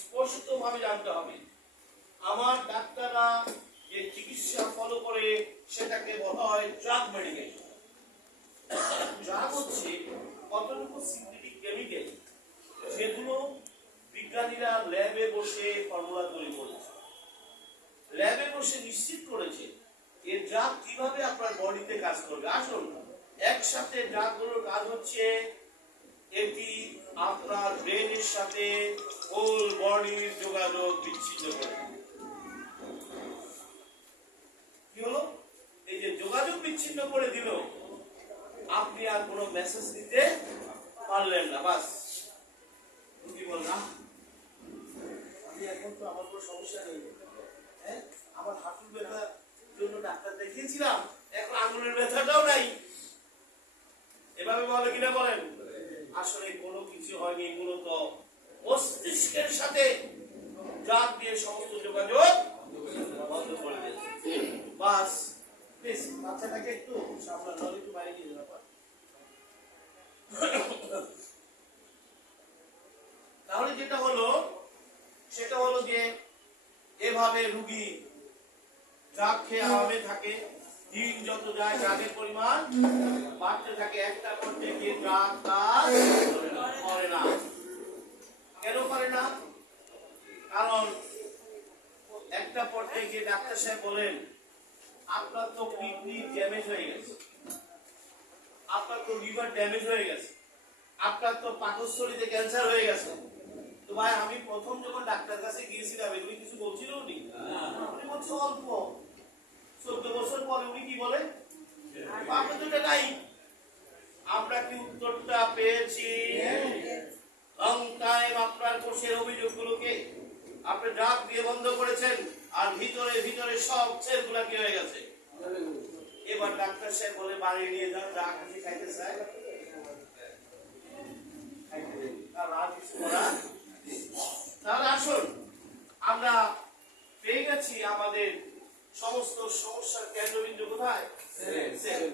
স্পষ্ট ভাবে জানতে হবে। আমার ডাক্তাররা যে চিকিৎসা ফলো করে সেটাকে বলা হয় ড্রাগ মেডিকেশন। ড্রাগ হচ্ছে কতটুকু সিনথেটিক কেমিক্যাল যেগুলো বিজ্ঞানীরা ল্যাবে বসে ফর্মুলা তৈরি করেছে, ল্যাবে বসে নিশ্চিত করেছে এই ড্রাগ কিভাবে আপনার বডিতে কাজ করবে। আসুন একসাথে ড্রাগগুলোর কাজ হচ্ছে এটি আপনার ব্রেনের সাথে হোল বডির যোগাযোগ বিচ্ছিন্ন করে। কি হলো? এই যে যোগাযোগ বিচ্ছিন্ন করে দিল, আপনি আর কোনো মেসেজ দিতে পারলেন না। বাস কি বললাম, আমি এখন তো আমার কোনো সমস্যা নেই, হ্যাঁ আমার হাঁটুর ব্যথার জন্য ডাক্তার দেখিয়েছিলাম, এখন আঙুলের ব্যথাটাও নাই। এভাবে বলে কিনা বলেন? আসলে কোনো কিছু হয়নি, মূলত মস্তিষ্কের সাথে ড্রাগ দিয়ে সমস্ত যোগাযোগ বন্ধ করে দিয়েছে। বাস প্লিজ বাচ্চাটাকে একটু সামনে একটু বাইরে নিয়ে যাওয়া। তাহলে যেটা হলো সেটা হলো যে এভাবে রুগী ড্রাগ খেয়ে আরামে থাকে, দিন যত যায় ড্রাগের পরিমাণ বাড়তে থাকে, একটা করতে গিয়ে ড্রাগ কাজ করে না। কেন করে না? কারণ একটা পড়তে গিয়ে ডাক্তার সাহেব বলেন আপনার তো কিডনি ড্যামেজ হয়ে গেছে, আপনার তো লিভার ড্যামেজ হয়ে গেছে, আপনার তো পাকস্থলীতে ক্যান্সার হয়ে গেছে। তো ভাই আমি প্রথম যখন ডাক্তার কাছে গিয়েছিলাম এগুলি কিছু বলছিল উনি? উনি বলছে অল্প। 14 বছর পরে উনি কি বলে? আপনি তো এটা নাই। আমরা কি উত্তরটা পেয়েছি? লং টাইম আপনার কোষের অভিযোগগুলোকে আপনি ড্রাগ দিয়ে বন্ধ করেছেন, আর ভিতরে ভিতরে সব সেলগুলা কি হয়ে গেছে। এবার ডাক্তার সাহেব বলে বাড়ি নিয়ে যান, ড্রাগ কিছু খাইতে চায়, তাহলে আসুন আমরা পেয়ে গেছি আমাদের সমস্ত সমস্যার কেন্দ্রবিন্দু কোথায়? Cell.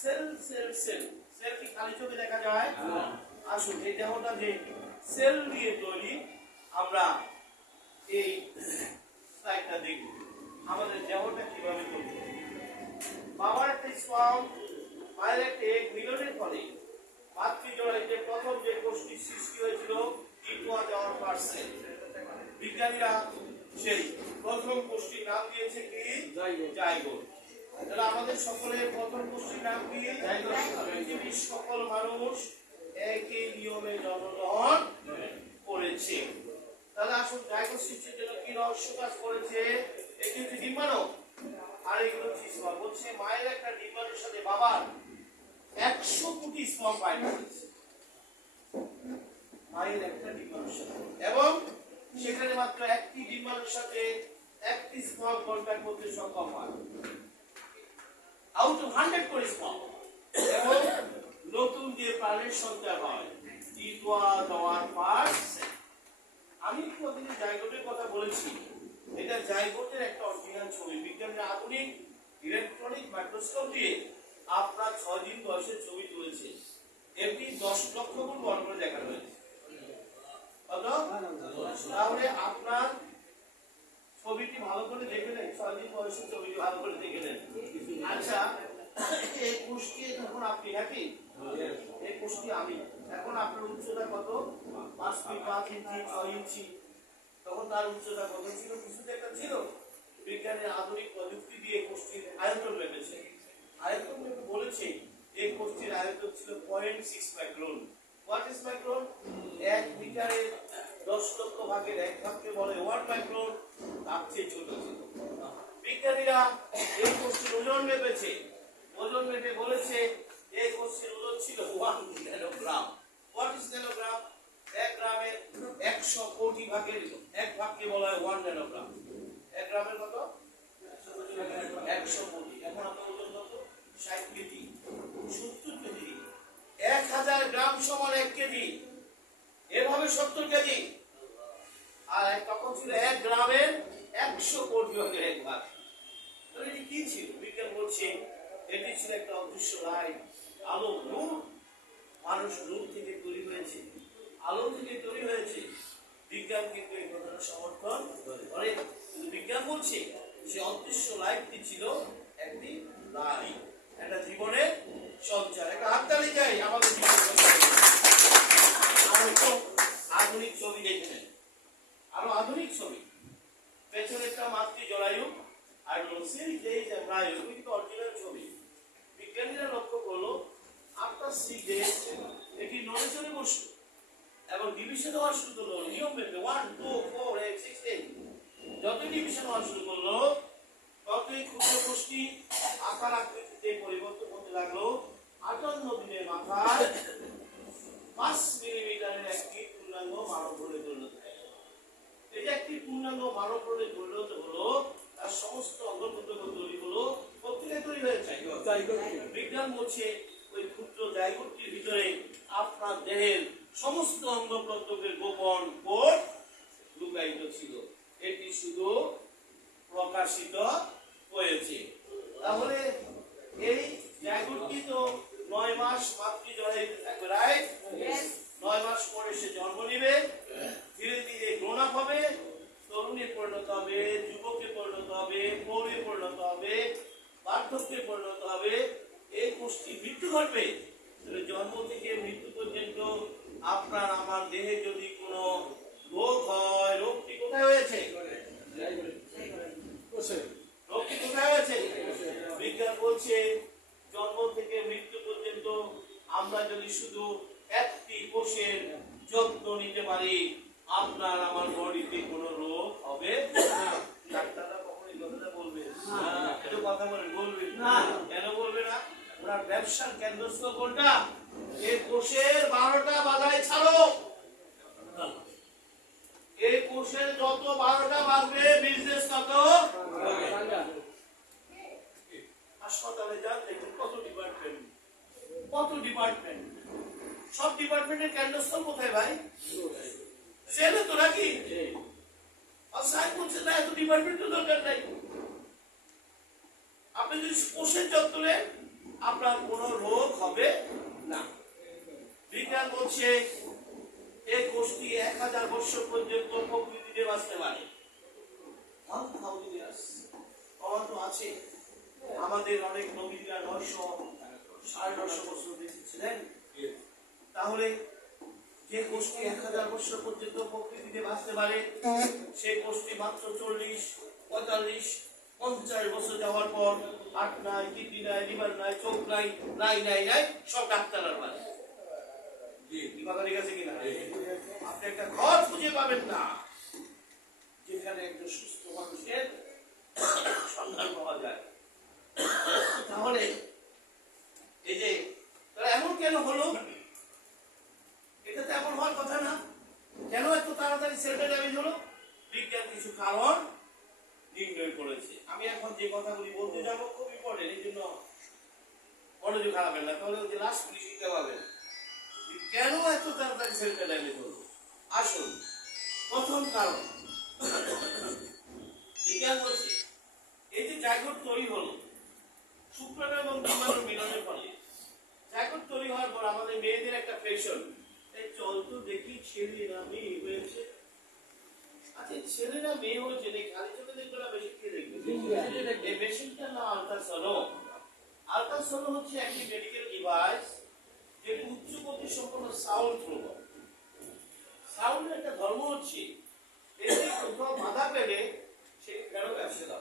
Cell cell cell cell কি খালি চোখে দেখা যায়? আসুন এই দেহটা যে সেল দিয়ে তৈরি, আমরা এই স্লাইডটা দেখব আমাদের দেহটা কিভাবে তৈরি। বাবার একটা স্পার্ম, মায়ের একটা এগ মিলনের ফলে মাতৃজননীতে প্রথম যে কোষটি সৃষ্টি হয়েছিল ইট ওয়াজ আওয়ার ফার্স্ট সেল। বিজ্ঞানীরা সেই প্রথম কোষটির নাম দিয়েছে কি? জাইগোট। তাহলে আমাদের সকলের প্রথম কোষটির নাম কি? জাইগোট। পৃথিবীর সকল মানুষ একই নিয়মে জন্মগ্রহণ করেছে। তাহলে আসুন জাইগোট সৃষ্টির জন্য কি রহস্য কাজ করেছে? একটি হচ্ছে ডিম্বাণু আর এগুলো হচ্ছে স্পার্ম। বলছে মায়ের একটা ডিম্বাণুর সাথে বাবার 100 কোটি স্পার্ম বাইন্ড করেছে, মায়ের একটা ডিম্বাণুর সাথে, এবং সেখানে মাত্র একটি ডিম্বাণুর সাথে একটি স্পার্ম কন্ট্যাক্ট করতে সক্ষম হয় আউট অফ 100 কোটি স্পার্ম। এবং নতুন যে প্রাণের সঞ্চার হয় ইট ওয়াজ আওয়ার ফার্স্ট সেল। আমি প্রতিদিন জাইগোটের কথা বলেছি, এটা জাইগোটের একটা অরিজিনাল ছবি। বিজ্ঞানীরা আধুনিক ইলেকট্রনিক মাইক্রোস্কোপ দিয়ে আপনার 6 দিন বয়সের ছবি তুলেছে, এটি 10 লক্ষ গুণ বড় করে দেখানো হয়েছে। তাহলে আপনার ছবিটি ভালো করে দেখে নেন, 6 দিন বয়সের ছবিটি ভালো করে দেখে নেন। আচ্ছা এই কোষটি যখন আপনি হ্যাপি, এই কোষটি আমি, এখন আপনার উচ্চতা কত? 5 ফিট 5 ইঞ্চি 6 ইঞ্চি, তখন তার উচ্চতা কত ছিল? কিছু একটা ছিল। বিজ্ঞানের আধুনিক প্রযুক্তি দিয়ে কোষটির আয়তন মেপেছে, আয়তন মেপে বলেছে এই কোষটির আয়তন ছিল 0.6 মাইক্রন। What is micron? 1 মিটারের 10 লক্ষ ভাগের 1 ভাগকে বলে 1 মাইক্রন, তার চেয়ে ছোট ছিল। বিজ্ঞানীরা এই কোষটির ওজন মেপেছে, ওজন মেপে বলেছে এই কোষটির ওজন ছিল 1 ন্যানোগ্রাম। What is nanogram? 1 গ্রামের 100 কোটি ভাগের 1 ভাগকে বলা হয় 1 ন্যানোগ্রাম। 1 গ্রামের কত? 100 কোটি। এখন আপনার ওজন কত? 60 কেজি, 70 কেজি। 1000 গ্রাম সমান 1 কেজি, এভাবে 70 কেজি। আর তখন ছিল 1 গ্রামের 100 কোটি ভাগের 1 ভাগ। তাহলে এটি কি ছিল? বিজ্ঞান বলছে এটি ছিল একটা অদৃশ্য লাইট, আলো, নূর। মানুষ নূর থেকে তৈরি হয়েছে, আলো থেকে তৈরি হয়েছে। বিজ্ঞান বিজ্ঞান কিন্তু এই কথাটা সমর্থন করে। বিজ্ঞান বলছে যে অদৃশ্য লাইফটি ছিল একটি লাইফ, একটা জীবনের সঞ্চার। একটা হাততালি চাই আমাদের জীবনে। আরো আধুনিক ছবি দেখে নেন, আরো আধুনিক ছবি। পেছনে একটা মাতৃ জরায়ু আর সেই যে জরায়ু কিন্তু অরিজিনাল ছবি। বিজ্ঞানীরা লক্ষ্য করলো আফটার 6 days এটি নড়ে চড়ে বসলো এবং ডিভিশন হওয়া শুরু করলো নিয়ম মেপে 1 2 4 8 16। যতই ডিভিশন হওয়া শুরু করলো ততই ক্ষুদ্র কোষটি আকার আকৃতিতে পরিবর্তন হতে লাগলো। 58 দিনের মাথায় 5 মিলিমিটারের একটি পূর্ণাঙ্গ মানব বলে পরিণত হয়। এটা একটি পূর্ণাঙ্গ মানব বলে পরিণত হলো, তার সমস্ত অঙ্গ প্রত্যঙ্গ তৈরি হলো, প্রত্যেকে তৈরি হয়েছে। বিজ্ঞান বলছে ওই ক্ষুদ্র জায়গাটির ভিতরে আপনার দেহের সমস্ত অঙ্গ প্রত্যঙ্গের গোপন কোড লুকায়িত ছিল। এটি শুধু প্রকাশিত হয়েছে। তাহলে এই জায়গাটি তো 9 মাস মাতৃ জরায়ুতে থাকবে, রাইট? 9 মাস পরে সে জন্ম নেবে, ধীরে ধীরে গ্রোন আপ হবে, তরুণে পরিণত হবে, যুবকে পরিণত হবে, প্রৌঢ়ে পরিণত হবে, বার্ধক্যে পরিণত হবে। এই কোষটি মৃত্যু ঘটবে। জন্ম থেকে মৃত্যু পর্যন্ত আপনার আমার দেহে যদি কোনো রোগ হয়, রোগটি কোথায় হয়েছে? রোগটি কোথায় হয়েছে? বিজ্ঞান বলছে জন্ম থেকে মৃত্যু পর্যন্ত আমরা যদি শুধু একটি কোষের যত্ন নিতে পারি, আপনার আমার বডিতে কোনো রোগ হবে না। ডাক্তাররা কখনো এই কথাটা বলবে না, একটু কথা বলবে না। কেন বলবে না? ওনার ব্যবসার কেন্দ্রস্থল কোনটা? এই কোষের 12টা বাধায় ছাড়ো। এই কোষের যত 12টা বাজবে বিজনেস তত। হাসপাতালে যান, দেখুন কত ডিপার্টমেন্ট, কত ডিপার্টমেন্ট। সব ডিপার্টমেন্টের কেন্দ্রস্থল কোথায় ভাই? সেলে তো নাকি? আর সাহেব বলছে না, এত ডিপার্টমেন্টের দরকার নাই। আপনি যদি কোষের যত্ন নেন আপনার কোনো রোগ হবে না। বিজ্ঞান বলছে এই কোষটি 1000 বছর পর্যন্ত প্রকৃতিতে বাঁচতে পারে। আছে আমাদের অনেক নবীরা 900 950 বছর বেঁচেছিলেন। তাহলে যে কোষটি 1000 বছর পর্যন্ত প্রকৃতিতে বাঁচতে পারে সেই কোষটি মাত্র 40 45 50 বছর যাওয়ার পর হার্ট নাই, কিডনি নাই, লিভার নাই, চোখ নাই, নাই সব ডাক্তারের পারে। আপনি একটা ঘর খুঁজে পাবেন না যেখানে একটা সুস্থ মানুষের সন্ধান পাওয়া যায়। তাহলে এই যে এমন কেন হলো? এটা তো এমন হওয়ার কথা না। কেন এত তাড়াতাড়ি সেলটা ড্যামেজ হলো? বিজ্ঞান কিছু কারণ নির্ণয় করেছে। আমি এখন যে কথাগুলি বলতে যাবো খুব ইম্পর্টেন্ট, এই জন্য মনোযোগ হারাবেন না, তাহলে ওই যে লাস্ট পুলিশ শিখতে পাবেন কেন এত তাড়াতাড়ি সেলটা ড্যামেজ হলো। আসুন, প্রথম কারণ বিজ্ঞান বলছে এই যে জায়গোট তৈরি হলো শুক্রাণু এবং ডিম্বাণুর মিলনের ফলে। জায়গোট তৈরি হওয়ার পর আমাদের মেয়েদের একটা ফ্যাশন, এই চল তো দেখি ছেলেরা মেয়ে হয়েছে। আচ্ছা, ছেলেরা মেয়ে হয়েছে দেখি খালি চোখে দেখবে না, বেশি কে দেখবে? এই মেশিনটার নাম আল্ট্রাসোনো। আল্ট্রাসোনো হচ্ছে একটি মেডিকেল ডিভাইস যেটি উচ্চ গতি সম্পন্ন সাউন্ড থ্রো করে। সাউন্ডের একটা ধর্ম হচ্ছে এতে কোথাও বাধা পেলে সে ফেরত আসে না।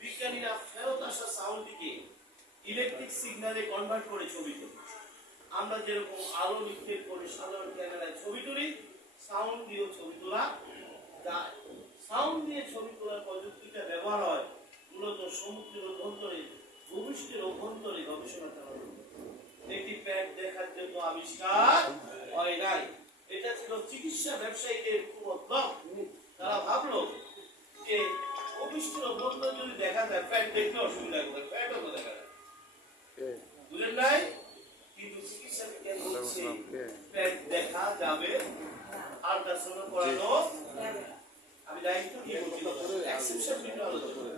বিজ্ঞানীরা ফেরত আসা সাউন্ডটিকে ইলেকট্রিক সিগন্যালে কনভার্ট করে ছবি তুলি। আমরা যেরকম আলো নিক্ষেপ করে সাধারণ ক্যামেরায় ছবি তুলি, সাউন্ড দিয়েও ছবি তোলা যায়। সাউন্ড দিয়ে ছবি তোলার প্রযুক্তিটা ব্যবহার হয় মূলত সমুদ্রের অভ্যন্তরে, ভূপৃষ্ঠের অভ্যন্তরে গবেষণা চালানো। একটি প্যাড দেখার জন্য আবিষ্কার হয় নাই। এটা ছিল চিকিৎসা ব্যবসায়ীদের কুমতলব। তারা ভাবলো যে ভূপৃষ্ঠের অভ্যন্তরে যদি দেখা যায় প্যাড দেখতে অসুবিধা হবে, প্যাডও তো দেখা যায়, বুঝলেন নাই? কিন্তু চিকিৎসা বিজ্ঞান বলছে প্যাড দেখা যাবে, আল্ট্রাসাউন্ড করানো যাবে। আমি দায়িত্ব নিয়ে বলছি, এক্সেপশন ভিন্ন আলোচনা।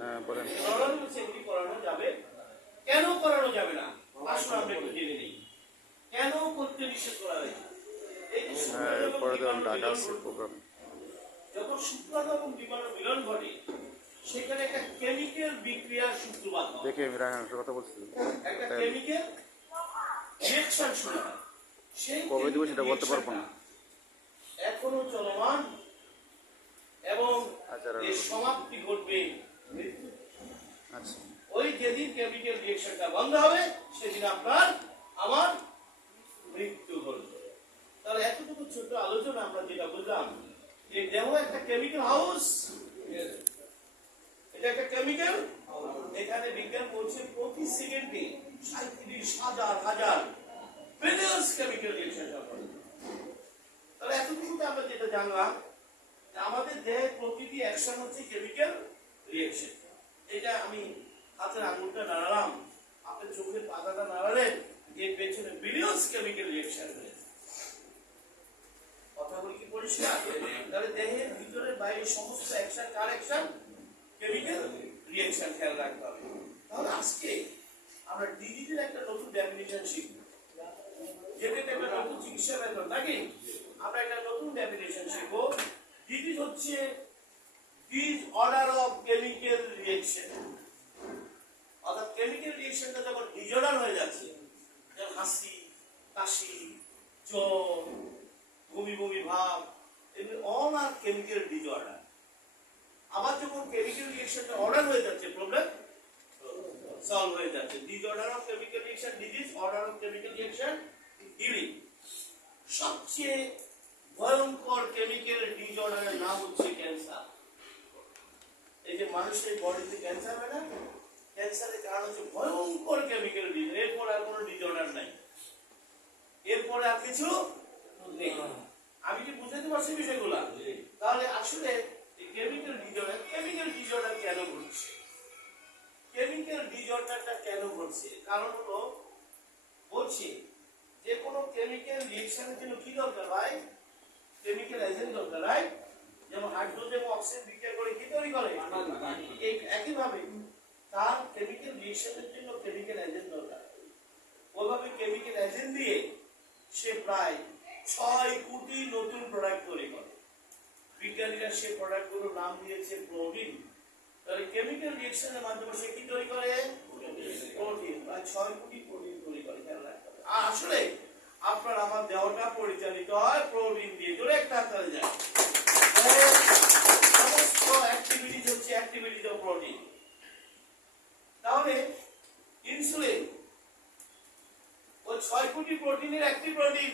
করানো হচ্ছে এগুলি করানো যাবে। কেন করানো যাবে না? আসলে আমরা একটু জেনে নিই কেন করতে নিষেধ করা হয়েছে। শুক্রাণু এবং ডিম্বাণু মিলন ঘটে সেখানে একটা কেমিক্যাল বিক্রিয়ার সূত্রপাত হয়। দেখে আমি রাঙানোর কথা বলছি, একটা কেমিক্যাল রিঅ্যাকশন শুরু হয়। সেই কবে দেবো সেটা বলতে পারবো না। এখনো চলমান এবং আচ্ছা, এর সমাপ্তি ঘটবে মৃত্যু। আচ্ছা, ওই যেদিন কেমিক্যাল রিঅ্যাকশনটা বন্ধ হবে সেদিন আপনার আমার মৃত্যু ঘটবে। তাহলে এতটুকু ছোট আলোচনা আমরা যেটা বুঝলাম, যে দেহ একটা কেমিক্যাল হাউস, এটা একটা কেমিক্যাল। এখানে বিজ্ঞান বলছে প্রতি সেকেন্ডে 37,000 বিলিয়ন কেমিক্যাল রিঅ্যাকশন ঘটে। তাহলে এতটুকুতে আমরা যেটা জানলাম যে আমাদের দেহের প্রতিটি অ্যাকশন হচ্ছে কেমিক্যাল রিঅ্যাকশন। এটা আমি হাতের আঙুলটা নাড়ালাম, আপনার চোখের পাতাটা নাড়ালেন, এর পেছনে বিলিয়ন কেমিক্যাল রিঅ্যাকশন হয়েছে। কথাগুলো কি পরিষ্কার? তাহলে দেহের ভিতরে বাইরে সমস্ত অ্যাকশন কার অ্যাকশন? Chemical reaction. খেয়াল রাখতে হবে। তাহলে আজকে আমরা ডিজিটাল একটা নতুন ডেফিনিশন শিখব, যেটা একটা নতুন চিকিৎসা মেথড নাকি। আমরা একটা নতুন ডেফিনিশন শিখব। ডিজিজ হচ্ছে ডিসঅর্ডার অফ কেমিক্যাল রিঅ্যাকশন। অর্থাৎ কেমিক্যাল রিঅ্যাকশনটা যখন ডিসঅর্ডার হয়ে যাচ্ছে, যেমন হাসি, কাশি, জ্বর, বমি বমি ভাব, এগুলি অল আর কেমিক্যাল ডিসঅর্ডার। আবার যখন কেমিক্যাল রিঅ্যাকশনটা অর্ডার হয়ে যাচ্ছে, প্রবলেম সলভ হয়ে যাচ্ছে। Disorder of chemical reaction disease, order of chemical reaction healing. সবচেয়ে ভয়ঙ্কর কেমিক্যাল ডিসঅর্ডারের নাম হচ্ছে ক্যান্সার। এই যে মানুষের বডিতে ক্যান্সার হয় না, ক্যান্সারের কারণ হচ্ছে ভয়ঙ্কর কেমিক্যাল ডিসঅর্ডার। এরপর আর কোনো ডিসঅর্ডার নাই, এরপরে আর কিছু নেই। আমি কি বুঝাতে পারছি বিষয়গুলা? তাহলে আসলে কেমিক্যাল ডিসঅর্ডার কেন ঘটছে? কেমিক্যাল ডিসঅর্ডারটা কেন ঘটছে? কারণ হলো, বলছি যে কোনো কেমিক্যাল রিঅ্যাকশনের জন্য কি দরকার ভাই? কেমিক্যাল এজেন্ট দরকার, রাইট? যেমন হাইড্রোজেন এবং অক্সিজেন বিক্রিয়া করে কি তৈরি করে? একইভাবে তার কেমিক্যাল রিঅ্যাকশনের জন্য কেমিক্যাল এজেন্ট দরকার। ওইভাবে কেমিক্যাল এজেন্ট দিয়ে সে প্রায় 6 কোটি নতুন প্রোডাক্ট তৈরি করে। বিজ্ঞানীরা সে প্রোডাক্টগুলোর নাম দিয়েছে প্রোটিন। তাহলে কেমিক্যাল রিঅ্যাকশনের মাধ্যমে সে কি তৈরি করে? প্রোটিন। প্রায় 6 কোটি প্রোটিন তৈরি করে। খেয়াল রাখতে হবে। আর আসলে আপনার আমার দেহটা পরিচালিত হয় প্রোটিন দিয়ে। জোরে একটা হাততালি যায়। সমস্ত অ্যাক্টিভিটিজ হচ্ছে অ্যাক্টিভিটিজ অফ প্রোটিন। তাহলে ইনসুলিন ওই 6 কোটি প্রোটিনের একটি প্রোটিন।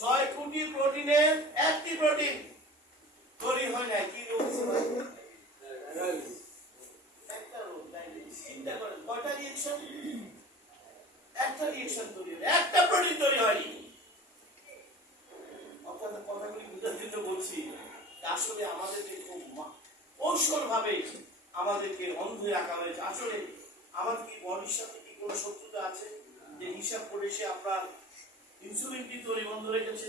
6 কোটি প্রোটিনের একটি প্রোটিন তৈরি হয় না। কি রোগ? একটা রোগ, ডায়াবেটিস। চিন্তা করেন কয়টা রিঅ্যাকশন? একটা রিঅ্যাকশন তৈরি হয়, একটা প্রোটিন তৈরি হয়নি। অর্থাৎ কথাগুলি বুঝার জন্য বলছি, আসলে আমাদেরকে খুব কৌশলভাবে আমাদেরকে অন্ধ রাখা হয়েছে। আসলে আমাদের কি বডির সাথে কি কোনো শত্রুতা আছে যে হিসাব করে সে আপনার ইনসুলিনটি তৈরি বন্ধ রেখেছে?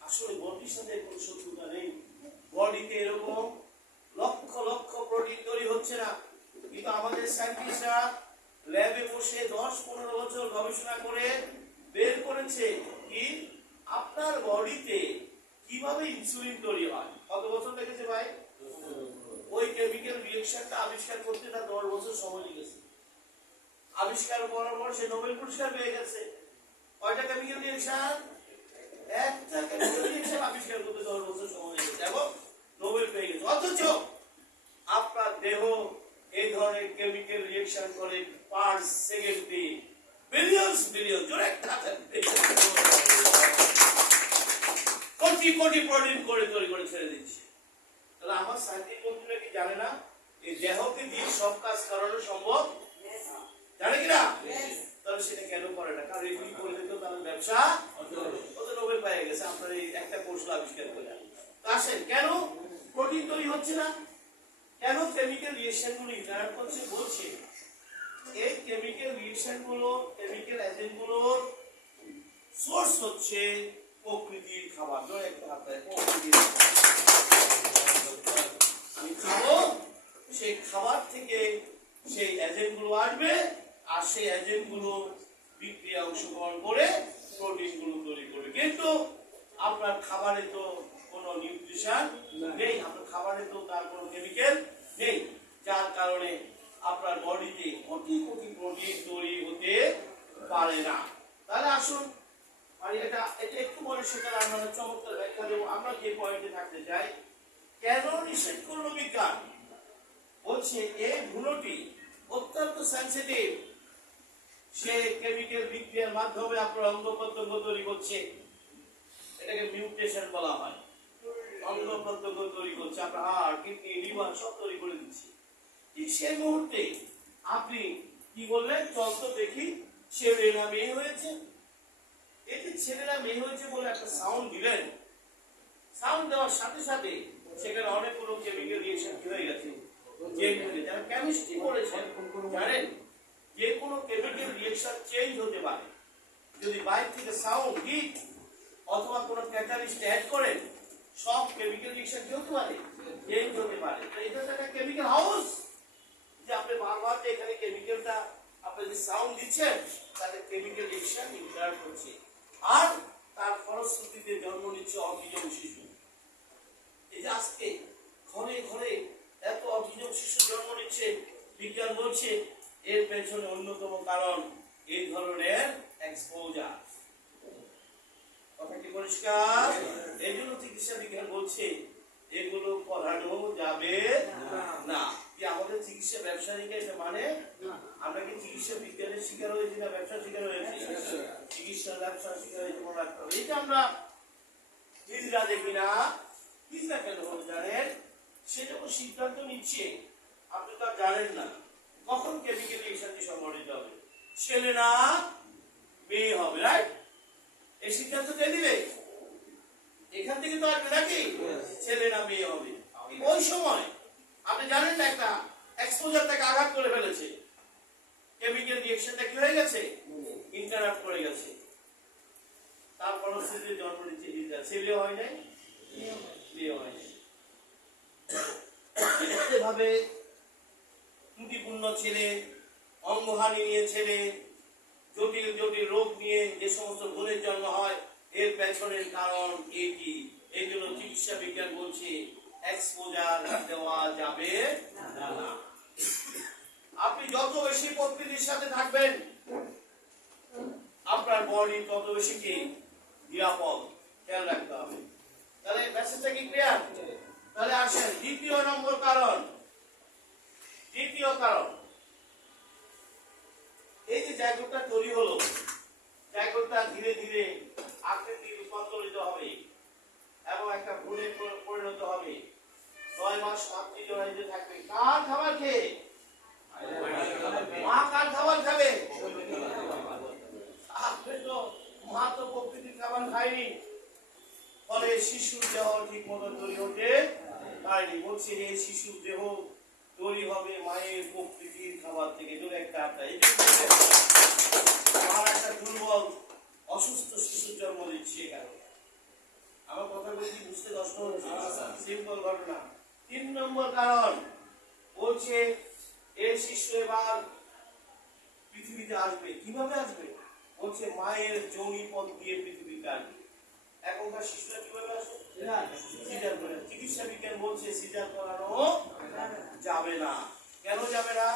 আসলে বডির সাথে কোনো শত্রুতা নেই। বডিতে এরকম লক্ষ লক্ষ প্রোটিন তৈরি হচ্ছে না, কিন্তু আমাদের সায়েন্টিস্টরা ল্যাবে বসে 10-15 বছর গবেষণা করে বের করেছে কি আপনার বডিতে কিভাবে ইনসুলিন তৈরি হয়। কত বছর লেগেছে ভাই? ওই কেমিক্যাল রিঅ্যাকশনটা আবিষ্কার করতে তার 10 বছর সময় লেগেছে। আবিষ্কার করার পর সে নোবেল পুরস্কার পেয়ে গেছে। কয়টা কেমিক্যাল রিঅ্যাকশন? একটা কেমিক্যাল রিঅ্যাকশন আবিষ্কার করতে 10 বছর সময় লেগেছে এবং নোবেল পেয়ে গেছে। অথচ আপনার দেহ এই ধরনের কেমিক্যাল রিঅ্যাকশন করে পার সেকেন্ডে বিলিয়ন জোরে কোটি কোটি প্রোটিন করে তৈরি করে ছেড়ে দিচ্ছে। তাহলে আমার সাইন্টিফিক বন্ধুরা কি জানে না এই দেহকে দিয়ে সব কাজ করানো সম্ভব? জানে কিনা? তাহলে সেটা কেন করে না? কারণ এগুলি করলে তো তাদের ব্যবসা কত নোবেল পেয়ে গেছে আপনার এই একটা কৌশল আবিষ্কার করে। আসেন কেন প্রোটিন তৈরি হচ্ছে না? কেন কেমিক্যাল রিঅ্যাকশন গুলো ইন্টারাক্ট করছে? বলছে এই কেমিক্যাল রিঅ্যাকশন গুলো, কেমিক্যাল এজেন্ট গুলোর সোর্স হচ্ছে প্রকৃতির খাবার। ধরে একটা হাত দেয়, প্রকৃতির আমি খাবো, সেই খাবার থেকে সেই এজেন্ট গুলো আসবে, আর সেই এজেন্ট গুলো বিক্রিয়া অংশগ্রহণ করে প্রোটিন গুলো তৈরি করবে। কিন্তু আপনার খাবারে তো কোনো নিউট্রিশন নেই, আপনার খাবারে তো তার কোনো কেমিক্যাল নেই, যার কারণে আপনার বডিতে কোটি কোটি প্রোটিন তৈরি হতে পারে না। তাহলে আসুন আর এটা একটু পরে সেটার আমরা চমৎকার ব্যাখ্যা দেবো। আমরা যে পয়েন্টে থাকতে চাই, কেন নিষেধ করলো বিজ্ঞান? বলছে এই ভ্রূণটি অত্যন্ত সেন্সিটিভ, সে কেমিক্যাল বিক্রিয়ার মাধ্যমে আপনার অঙ্গ প্রত্যঙ্গ তৈরি করছে, এটাকে মিউটেশন বলা হয়। অঙ্গ প্রত্যঙ্গ তৈরি করছে, আপনার হাড়, কিডনি, লিভার সব তৈরি করে দিচ্ছে। ঠিক সেই মুহূর্তে আপনি কি বললেন, চল তো দেখি ছেলে না মেয়ে হয়েছে। এটি ছেলেরা মেয়ে হয়েছে বলে একটা সাউন্ড দিলেন, সাউন্ড দেওয়ার সাথে সাথে সেখানে অনেকগুলো কেমিক্যাল রিঅ্যাকশন হয়ে গেছে। যারা কেমিস্ট্রি পড়েছেন জানেন যে কোনো কেমিক্যাল রিঅ্যাকশন চেঞ্জ হতে পারে যদি বাইরে থেকে সাউন্ড, হিট অথবা কোনো ক্যাটালিস্ট অ্যাড করেন, সব কেমিক্যাল রিঅ্যাকশন কি হতে পারে, চেঞ্জ হতে পারে। তো এটা একটা কেমিক্যাল হাউস, যে আপনি বারবার যে এখানে কেমিক্যালটা আপনি যে সাউন্ড দিচ্ছেন তাতে কেমিক্যাল রিঅ্যাকশন ইন্টারাক্ট হচ্ছে, আর তার ফলশ্রুতিতে জন্ম নিচ্ছে অটিজম শিশু। এই যে আজকে ঘরে ঘরে এত অটিজম শিশু জন্ম নিচ্ছে, বিজ্ঞান বলছে এর পেছনে অন্যতম কারণ এই ধরনের এক্সপোজার। কথা কি পরিষ্কার? এই জন্য চিকিৎসা বিজ্ঞান বলছে এগুলো পড়ানো যাবে না। কি আমাদের চিকিৎসা ব্যবসায়ীকে এটা মানে? আমরা কি চিকিৎসা বিজ্ঞানের শিকার হয়েছি না ব্যবসার শিকার হয়েছি? চিকিৎসা ব্যবসার শিকার হয়েছে মনে রাখতে হবে। এটা আমরা হিজড়া দেখি না। হিজড়া কেন হবে জানেন? সে যখন সিদ্ধান্ত নিচ্ছে আপনি তো জানেন না কখন কেমিক্যাল রিঅ্যাকশনটি সংঘটিত হবে, ছেলে না মেয়ে হবে, রাইট? এই সিদ্ধান্ত কে দিবে? এখান থেকে তো আসবে নাকি, ছেলে না মেয়ে হবে। ওই সময় আপনি জানেন না একটা এক্সপোজার তাকে আঘাত করে ফেলেছে, কেমিক্যাল রিঅ্যাকশনটা কি হয়ে গেছে, ইন্টারাপ্ট করে গেছে, তার পরবর্তীতে জন্ম নিচ্ছে হিজড়া। ছেলে হয় নাই, মেয়ে হয় নাই। এভাবে ত্রুটিপূর্ণ ছেলে, অঙ্গহানি নিয়ে ছেলে, জটিল জটিল রোগ নিয়ে যে সমস্ত গুণের জন্ম হয়, এর পেছনের কারণ এটি। এই জন্য চিকিৎসা বিজ্ঞান বলছে এক্সপোজার দেওয়া যাবে না। আপনি যত বেশি প্রকৃতির সাথে থাকবেন আপনার বডি তত বেশি কি নিরাপদ, খেয়াল রাখতে হবে। তাহলে মেসেজটা কি ক্লিয়ার? তাহলে আসেন দ্বিতীয় নম্বর কারণ। দ্বিতীয় কারণ, এই যে জায়গাটা তৈরি হলো, জায়গাটা ধীরে ধীরে আকৃতি রূপান্তরিত হবে এবং একটা ভ্রূণে পরিণত হবে। 9 মাস মাতৃজননীতে থাকবে। কার খাবার খেয়ে? মা কার খাবার খাবে? আপনি তো মা তো প্রকৃতির খাবার খায়নি, ফলে শিশুর দেহ ঠিক মতো তৈরি হতে পারেনি। বলছে এই শিশুর দেহ তৈরি হবে মায়ের প্রকৃতির খাবার থেকে। দূরে একটা আটটা মার একটা দুর্বল অসুস্থ শিশুর জন্ম দিচ্ছে। কেন আমার কথা বলছি বুঝতে কষ্ট হচ্ছে? সিম্পল ঘটনা। 3 নম্বর কারণ বলছে এই শিশু এবার পৃথিবীতে আসবে। কিভাবে আসবে? বলছে মায়ের যোনি পথ দিয়ে পৃথিবীতে আসবে। এখনকার শিশুরা কিভাবে আসে? সিজার করে। চিকিৎসা বিজ্ঞান বলছে সিজার করানো যাবে না। কেন যাবে না?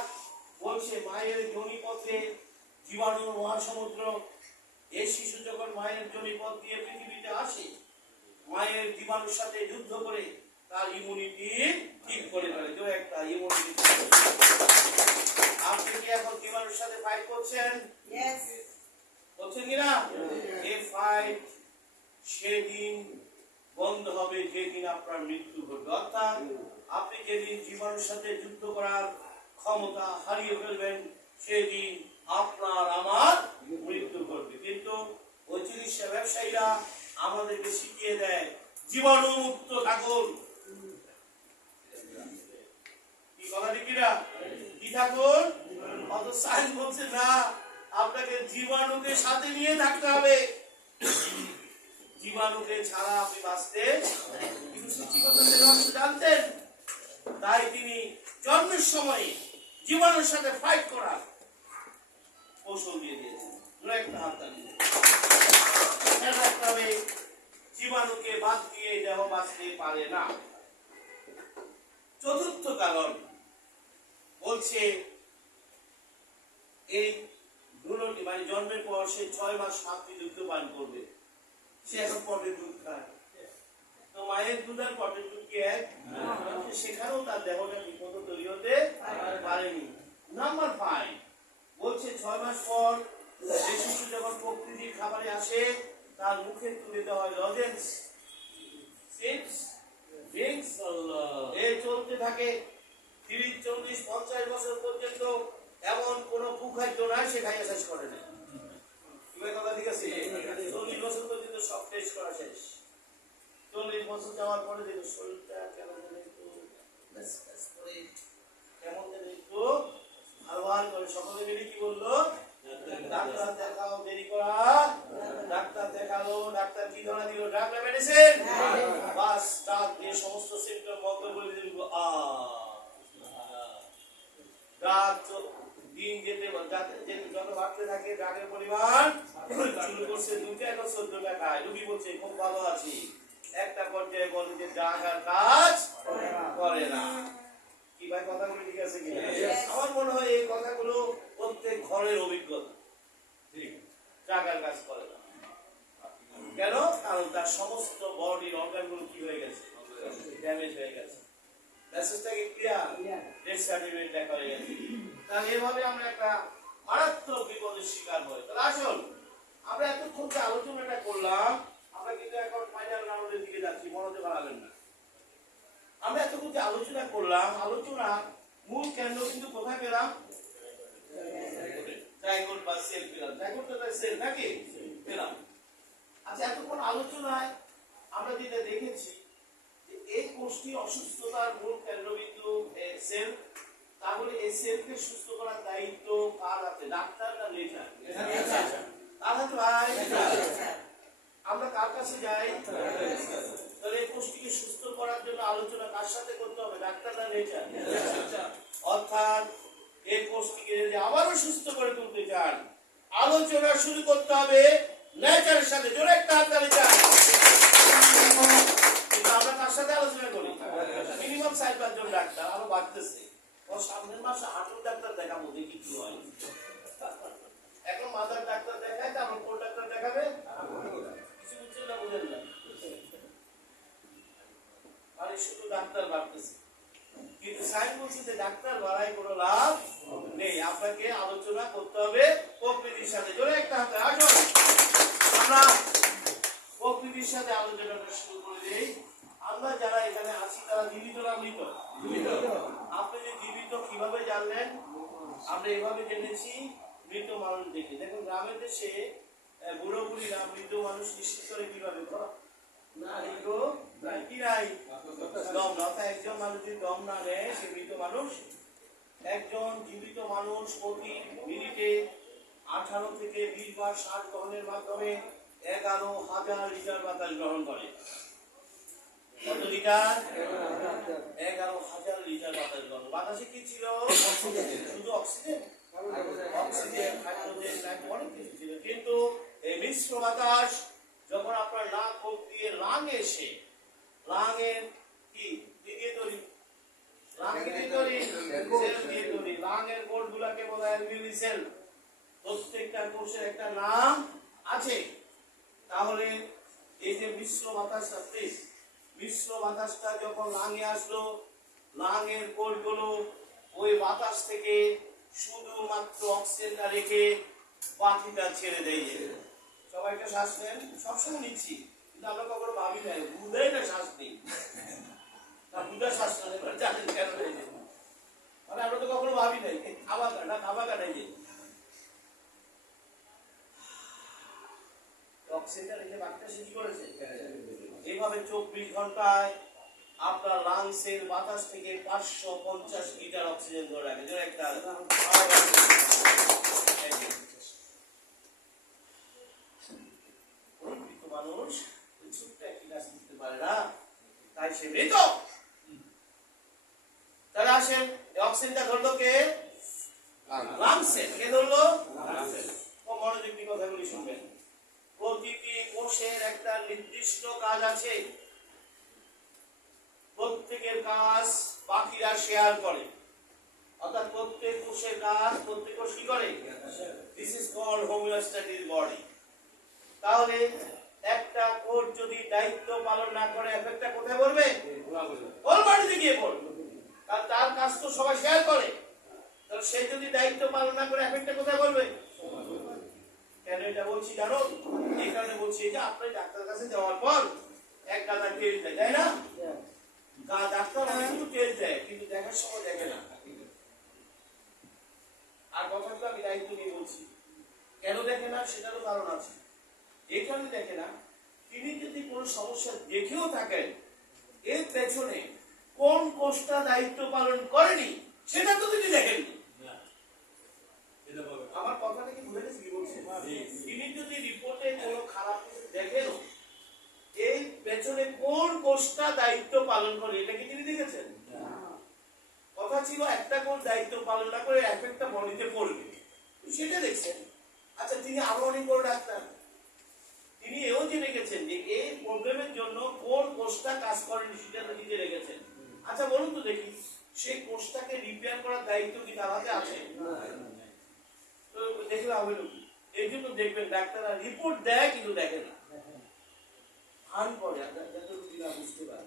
বলছে মায়ের যোনি পথে জীবাণু মহাসমুদ্র, এই শিশু যখন মায়ের যোনি পথ দিয়ে পৃথিবীতে আসে, মায়ের জীবাণুর সাথে যুদ্ধ করে তার ইমিউনিটি ঠিক করে ফেলে। যে একটা ইমিউনিটি। আপনি কি এখন জীবাণুর সাথে ফাইট করছেন? করছেন কিনা? এই ফাইট সেদিন বন্ধ হবে যেদিন আপনার মৃত্যু ঘটবে। অর্থাৎ আপনি যেদিন জীবাণুর সাথে যুদ্ধ করার ক্ষমতা হারিয়ে ফেলবেন, সেদিন আপনার আমার মৃত্যু ঘটবে। কিন্তু ওই চিকিৎসা ব্যবসায়ীরা আমাদেরকে শিখিয়ে দেয় জীবাণু মুক্ত থাকুন। কি কথা ঠিক কিনা? কি থাকুন? অত সাইন্স বলছে না, আপনাকে জীবাণুকে সাথে নিয়ে থাকতে হবে। জীবাণুকে ছাড়া আপনি বাঁচতে। কিন্তু সৃষ্টিকর্তার রহস্য জানতেন, তাই তিনি জন্মের সময় জীবাণুর সাথে ফাইট করার কৌশল দিয়ে দিয়েছেন। একটা হাত তালি। জীবাণুকে বাদ দিয়ে দেহ বাঁচতে পারে না। চতুর্থ কারণ বলছে এই ভ্রূণটি মানে জন্মের পর সে 6 মাস মাতৃদুগ্ধ পান করবে। সে এখন পটের দুধ খায়, তো মায়ের দুধ আর পটের দুধ কি এক? সেখানেও তার দেহটা ঠিক মতো তৈরি হতে পারেনি। নাম্বার 5 বলছে 6 মাস পর এই শিশু যখন প্রকৃতির খাবারে আসে তার মুখে তুলে দেওয়া হয় লজেন্স, চিপস, ড্রিঙ্কস, এই চলতে থাকে 30, 40, 50 বছর পর্যন্ত। এমন কোন কুখাদ্য নাই সে খাইয়া শেষ করে না। কি কথা ঠিক আছে? 40 বছর পর্যন্ত সব টেস্ট করা শেষ। 40 বছর যাওয়ার পরে দেখো শরীরটা কেমন যেন একটু করে, কেমন যেন একটু হালহাল করে। সকলে মিলে কি বললো? ডাক্তার দেখাও, দেরি করা। ডাক্তার দেখালো, ডাক্তার কি ধরা দিল? ড্রাগ না মেডিসিন? বাস ডাক দিয়ে সমস্ত সিমটম বন্ধ করে দিল। ডাক দিন যেতে যত বাড়তে থাকে ড্রাগের পরিমাণ শুরু করছে 2টা, এখন 14টা খায়। রুগী বলছে খুব ভালো আছি। একটা পর্যায়ে বলে যে ড্রাগ আর কাজ করে না। কি ভাই কথাগুলো ঠিক আছে কি? আমার মনে হয় এই কথাগুলো প্রত্যেক ঘরের অভিজ্ঞতা। ড্রাগ আর কাজ করে না কেন? কারণ তার সমস্ত বডির অর্গানগুলো কি হয়ে গেছে? ড্যামেজ হয়ে গেছে। মেসেজটাকে ক্লিয়ার? ডেথ সার্টিফিকেট দেখা হয়ে গেছে। তাহলে এভাবে আমরা একটা মারাত্মক বিপদের শিকার হই। তাহলে আসুন আমরা এতক্ষণ যে আলোচনাটা করলাম, আমরা কিন্তু এখন ফাইনাল রাউন্ডের দিকে যাচ্ছি, মনোযোগ হারাবেন না। আমরা এতক্ষণ যে আলোচনা করলাম, আলোচনা মূল কেন্দ্র কিন্তু কোথায় পেলাম? জাইগোট বা সেল পেলাম। জাইগোট তো তাই সেল নাকি? পেলাম। আচ্ছা, এতক্ষণ আলোচনায় আমরা যেটা দেখেছি যে এই কোষটি অসুস্থতার মূল কেন্দ্রবিন্দু সেল। তাহলে এই সেলকে সুস্থ করার দায়িত্ব কার হাতে? ডাক্তার না নেচার? কার হাতে ভাই? আমরা কার কাছে যাই? তাহলে এই কোষটিকে সুস্থ করার জন্য আলোচনা কার সাথে করতে হবে? ডাক্তার না নেচার? অর্থাৎ এই কোষটিকে যদি আবারও সুস্থ করে তুলতে চান, আলোচনা শুরু করতে হবে নেচারের সাথে। জোরে একটা হাততালি চাই। কিন্তু আমরা কার সাথে আলোচনা করি? মিনিমাম 4-5 জন ডাক্তার, আরো বাড়তেছে। সামনের মাসে হাঁটুর ডাক্তার দেখাবো, দেখি কি হয়। এখন মাথার ডাক্তার দেখায়, তারপর কোন ডাক্তার দেখাবে? কিছু বুঝছেন না? বুঝেন না? আরে শুধু ডাক্তার বাড়তেছে, কিন্তু সাইন বলছে যে ডাক্তার বাড়ায় কোনো লাভ নেই। আপনাকে আলোচনা করতে হবে প্রকৃতির সাথে। জোরে একটা হাতে আসুন আমরা প্রকৃতির সাথে আলোচনাটা শুরু করে দিই। আমরা যারা এখানে আছি তারা জীবিত না মৃত? আপনি যে জীবিত কিভাবে জানলেন? আমরা এভাবে জেনেছি মৃত মানুষ দেখে। দেখুন গ্রামের দেশে বুড়ো বুড়িরা মৃত মানুষ নিশ্চিত করে কিভাবে? একজন মানুষ যদি দম না নেয় সে মৃত মানুষ। একজন জীবিত মানুষ প্রতি মিনিটে 18 থেকে 20 বার শ্বাস গ্রহণের মাধ্যমে 11,000 লিটার বাতাস গ্রহণ করে। কত লিটার? 11,000 লিটার বাতাস গ্রহণ। বাতাসে কি ছিল? শুধু অক্সিজেন, অক্সিজেন, হাইড্রোজেন, অনেক কিছু ছিল। কিন্তু এই মিশ্র বাতাস যখন আপনার নাক মুখ দিয়ে লাঙে এসে, লাঙের কি দিয়ে তৈরি? লাঙের কোষ গুলাকে বলা হয় অ্যালভিওলি সেল। প্রত্যেকটা কোষের একটা নাম আছে। তাহলে এই যে মিশ্র বাতাসটা, মিশ্র বাতাসটা যখন লাঙে আসলো, লাঙের কোষগুলো ওই বাতাস থেকে শুধুমাত্র অক্সিজেনটা রেখে বাকিটা ছেড়ে দেয়। সবাইকে শ্বাস নেন, সবসময় নিচ্ছি, কিন্তু আমরা কখনো ভাবি নাই বুঝেই না শ্বাস নেই। বুঝা শ্বাস নেই, জানেন কেন? মানে আমরা তো কখনো ভাবি নাই খাওয়া না, খাওয়া কাটাই যে অক্সিজেনটা রেখে বাকিটা সে কি করেছে? এইভাবে 24 ঘন্টায় আপনার লাংসের বাতাস থেকে 550 লিটার অক্সিজেন ধরে রাখে। যেন একটা মানুষ ছোট্ট একটি গাছ দিতে পারে না, তাই সে মৃত। তাহলে আসেন অক্সিজেনটা ধরলো কে? লাংসে। কে ধরলো? মনোযোগ দিয়ে কথাগুলি শুনবেন। প্রতিটি কোষের একটা নির্দিষ্ট কাজ আছে, প্রত্যেকের কাজ বাকিরা শেয়ার করে, অর্থাৎ প্রত্যেক কোষের কাজ প্রত্যেক কোষ কি করে, this is called homeostatic body. তাহলে একটা কোষ যদি দায়িত্ব পালন না করে এফেক্টটা কোথায় পড়বে, ওর বাড়িতে গিয়ে পড়বে, কারণ তার কাজ তো সবাই শেয়ার করে। তাহলে সে যদি দায়িত্ব পালন না করে এফেক্টটা কোথায় পড়বে। কেন এটা বলছি জানো, এই কারণে বলছি যে আপনি ডাক্তারের কাছে যাওয়ার পর এক গাদা টেস্ট দেয়, তাই না? ডাক্তার কিন্তু টেস্ট দেয়, কিন্তু দেখার সময় দেখে না। আর কথাটা আমি দায়িত্ব নিয়ে বলছি, কেন দেখে না সেটারও কারণ আছে। এই কারণে দেখে না, তিনি যদি কোনো সমস্যা দেখেও থাকেন, এর পেছনে কোন কোষটা দায়িত্ব পালন করেনি সেটা তো তিনি দেখেননি। আমার কথাটা কি বুঝে গেছে কি বলছেন? তিনি যদি রিপোর্টে কোনো খারাপ কিছু দেখেন, এই পেছনে কোন কোষটা দায়িত্ব পালন করে এটা কি তিনি দেখেছেন? কথা ছিল একটা কোষ দায়িত্ব পালন না করে এফেক্টটা বডিতে পড়বে, সেটা দেখছেন। আচ্ছা, তিনি আরো অনেক বড় ডাক্তার, তিনি এও জেনে গেছেন যে এই প্রবলেমের জন্য কোন কোষটা কাজ করেনি সেটা তো নিজে রেখেছেন। আচ্ছা বলুন তো দেখি, সেই কোষটাকে রিপেয়ার করার দায়িত্ব কি তার হাতে আছে? তো দেখলে হবে না। এই জন্য দেখবেন ডাক্তাররা রিপোর্ট দেয় কিন্তু দেখে না, ভান করে যাতে রোগী না বুঝতে পারে।